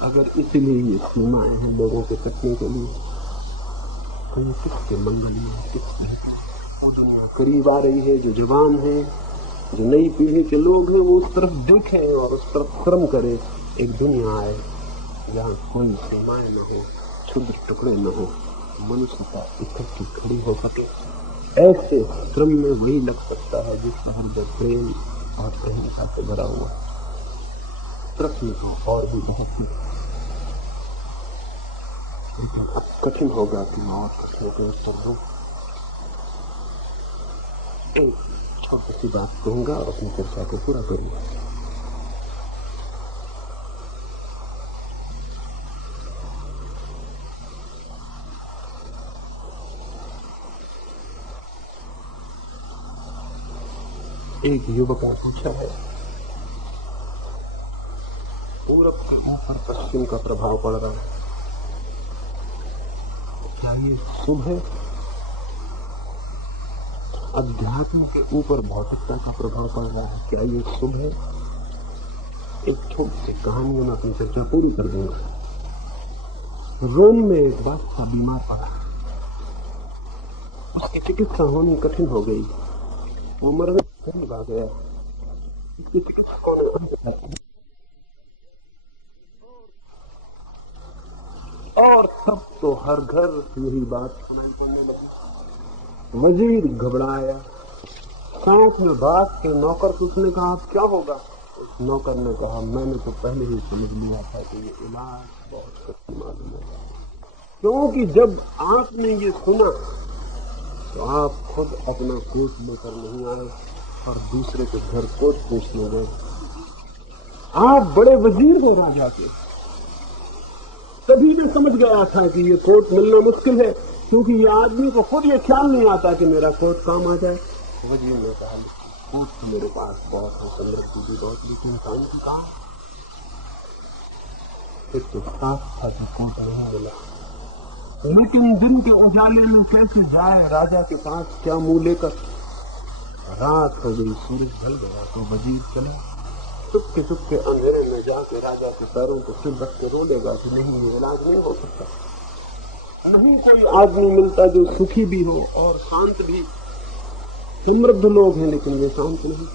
अगर इसीलिए ये सीमाएं हैं लोगों के कटने के लिए, तो ये किसके मंगल में, किसके हित में? वो दुनिया करीब आ रही है। जो जवान है, जो नई पीढ़ी के लोग हैं, वो उस तरफ देखें और उस तरफ श्रम करें। एक दुनिया आए जहाँ कोई सीमाएं न हो, क्षुद्र टुकड़े न हो, मनुष्यता इकट्ठी खड़ी हो सके। ऐसे श्रम में वही लग सकता है जिसका हृदय प्रेम और अहिंसा से भरा हुआ। प्रश्न तो और भी बहुत है, लेकिन अब कठिन होगा कि मैं और प्रश्नों के उत्तर दूं। एक छोटी सी बात कहूंगा और अपनी चर्चा को पूरा करूंगा। एक युवक ने पूछा है, पूरब के ऊपर पश्चिम का प्रभाव पड़ रहा है, क्या ये शुभ है? अध्यात्म के ऊपर भौतिकता का प्रभाव पड़ रहा है, क्या ये शुभ है? एक छोटी सी कहानी में अपनी चर्चा पूरी कर दूंगा। रोम में एक बादशाह बीमार पड़ा, उसकी चिकित्सा होनी कठिन हो गई, वो मरने करीब आ गया। इसकी चिकित्सकों ने और तब तो हर घर यही बात सुनाई पड़ने लगी। वजीर घबराया, साथ में बात के नौकर से उसने कहा अब क्या होगा? नौकर ने कहा मैंने तो पहले ही समझ लिया था कि ये इलाज बहुत कठिन मालूम है, क्योंकि जब आपने ये सुना तो आप खुद अपना कोट लेकर नहीं आए और दूसरे के घर कोट पूछने गए। आप बड़े वजीर हो राजा के, तभी मैं समझ गया था कि ये कोट मिलना मुश्किल है, क्योंकि ये आदमी को खुद ये ख्याल नहीं आता कि मेरा कोट काम आ जाए। वजीर ने कहा, कोट तो मेरे पास बहुत है, समृद्धि भी बहुत, लेकिन शांति कहाँ? फिर तो साफ था कि कोट नहीं मिला। लेकिन दिन के उजाले में कैसे जाए राजा के पास, क्या मुंह लेकर? रात हो गई, सूरज ढल गया, तो वजीर चला। चुपके अंधेरे में जाके राजा के पैरों को सिर रख के रो लेगा कि नहीं, ये इलाज नहीं हो सकता। नहीं कोई आदमी मिलता जो सुखी भी हो और शांत भी। समृद्ध लोग हैं लेकिन वे शांत नहीं।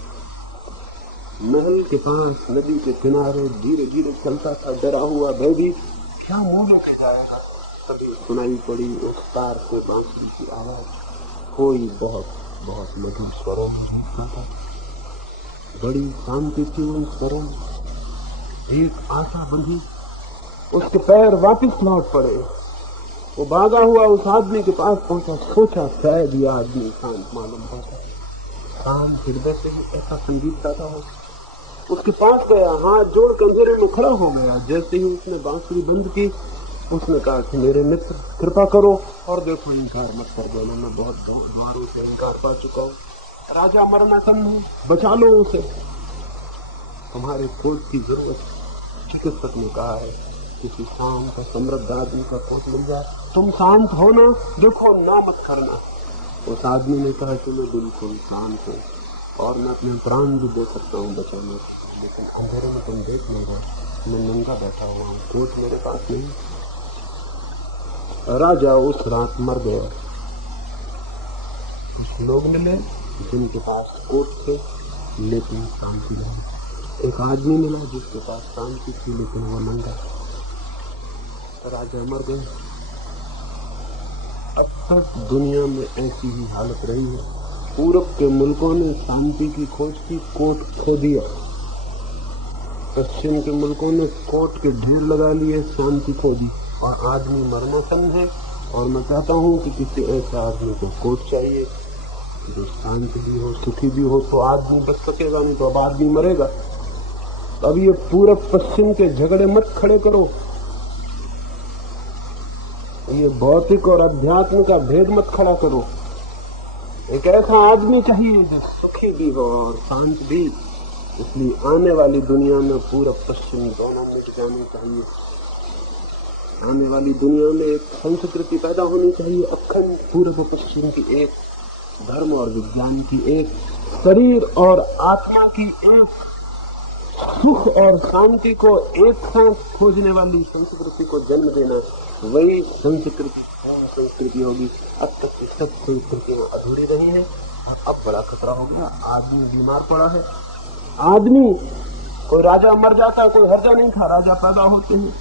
महल के पास नदी के किनारे धीरे धीरे चलता था, डरा हुआ भयभीत, क्या मुंह लेके जाएगा। तभी सुनाई पड़ी उस तार से बांसुरी की आवाज। कोई बहुत बहुत मधुर स्वरों में गीतता था। बड़ी शांति थी उन स्वरों में। एक आशा बंधी, उसके पैर वापिस लौट पड़े। वो भागा हुआ उस आदमी के पास पहुंचा, सोचा शायद यह आदमी शांत मालूम पड़ता। शांत हृदय से ही ऐसा संगीत गाता हो। उसके पास गया, हाथ जोड़ के अंधेरे में खड़ा हो गया। जैसे ही उसने बांसुरी बंद की, उसने कहा कि मेरे मित्र कृपा करो और देखो, इनकार मत कर देना, मैं बहुत द्वारों से इनकार पा चुका हूँ। राजा मरणासन्न है, बचा लो उसे, तुम्हारे कोट की जरूरत। चिकित्सक ने कहा है किसी शांत और समृद्ध आदमी का कोट मिल जाए। तुम शांत हो ना, देखो ना मत करना। उस आदमी ने कहा कि मैं बिल्कुल शांत हूँ और मैं अपने प्राण भी दे सकता हूँ बचाने के, लेकिन अंधेरे में तुम देख नहीं रहे, मैं नंगा बैठा हुआ हूँ, कोट मेरे पास नहीं। राजा उस रात मर गया। कुछ लोग मिले जिनके पास कोट थे लेकिन शांति नहीं। एक आदमी मिला जिसके पास शांति थी लेकिन वो नंगा। राजा मर गए। अब तक दुनिया में ऐसी ही हालत रही है। पूरब के मुल्कों ने शांति की खोज की, कोट खो दिया। पश्चिम के मुल्कों ने कोट के ढेर लगा लिए, शांति खो दी, और आदमी मरणासन्न है। और मैं चाहता हूँ कि किसी ऐसे आदमी को कोट चाहिए जो शांत भी हो, सुखी भी हो, तो आदमी बच सकेगा, नहीं तो अब आदमी मरेगा। अब ये पूरब पश्चिम के झगड़े मत खड़े करो, ये भौतिक और अध्यात्म का भेद मत खड़ा करो। एक ऐसा आदमी चाहिए जो सुखी भी हो और शांत भी। इसलिए आने वाली दुनिया में पूरब पश्चिम दोनों मिट जाने चाहिए। आने वाली दुनिया में एक संस्कृति पैदा होनी चाहिए, अखंड पूर्व पश्चिम की एक, धर्म और विज्ञान की एक, शरीर और आत्मा की एक, सुख और शांति को एक साथ खोजने वाली संस्कृति को जन्म देना। वही संस्कृति संस्कृति होगी। अब तक की सब संस्कृतियां अधूरी रही हैं। अब बड़ा खतरा हो गया, आदमी बीमार पड़ा है। आदमी, कोई राजा मर जाता, कोई हर्जा नहीं था, राजा पैदा होते हैं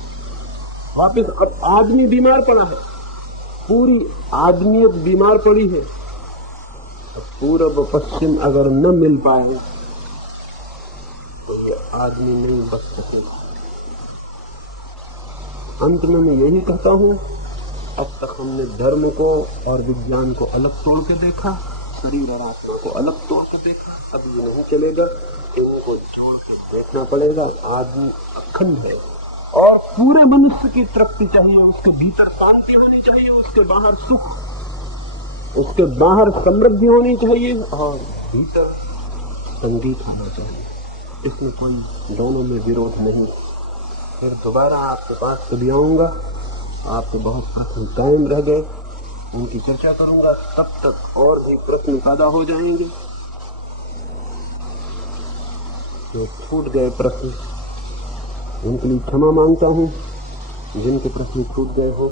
वापिस। अब आदमी बीमार पड़ा है, पूरी आदमियत बीमार पड़ी है। अब पूरब पश्चिम अगर न मिल पाए तो ये आदमी नहीं बच सकेगा। अंत में मैं यही कहता हूँ, अब तक हमने धर्म को और विज्ञान को अलग तोड़ के देखा, शरीर और आत्मा को अलग तोड़ के देखा। अब ये नहीं चलेगा, इनको जोड़ के देखना पड़ेगा। आदमी अखंड है और पूरे मनुष्य की तृप्ति चाहिए। उसके भीतर शांति होनी चाहिए, उसके बाहर सुख, उसके बाहर समृद्धि होनी चाहिए और भीतर संगीत होना चाहिए। इसमें कोई दोनों में विरोध नहीं। फिर दोबारा आपके पास कभी आऊंगा, आपके बहुत प्रश्न कायम रह गए, उनकी चर्चा करूंगा। तब तक और भी प्रश्न पैदा हो जाएंगे। जो छूट गए प्रश्न, उनके लिए क्षमा मांगता हूँ। जिनके प्रश्न छूट गए हो,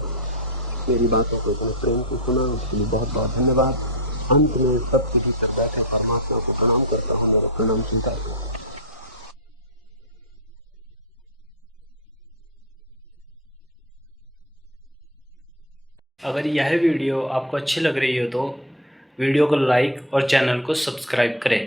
मेरी बातों को इतने प्रेम से सुना, उसके लिए बहुत बहुत धन्यवाद। अंत में सबके भीतर बैठे परमात्मा को प्रणाम करता हूँ। मेरा प्रणाम स्वीकार करो। अगर यह वीडियो आपको अच्छी लग रही हो तो वीडियो को लाइक और चैनल को सब्सक्राइब करें।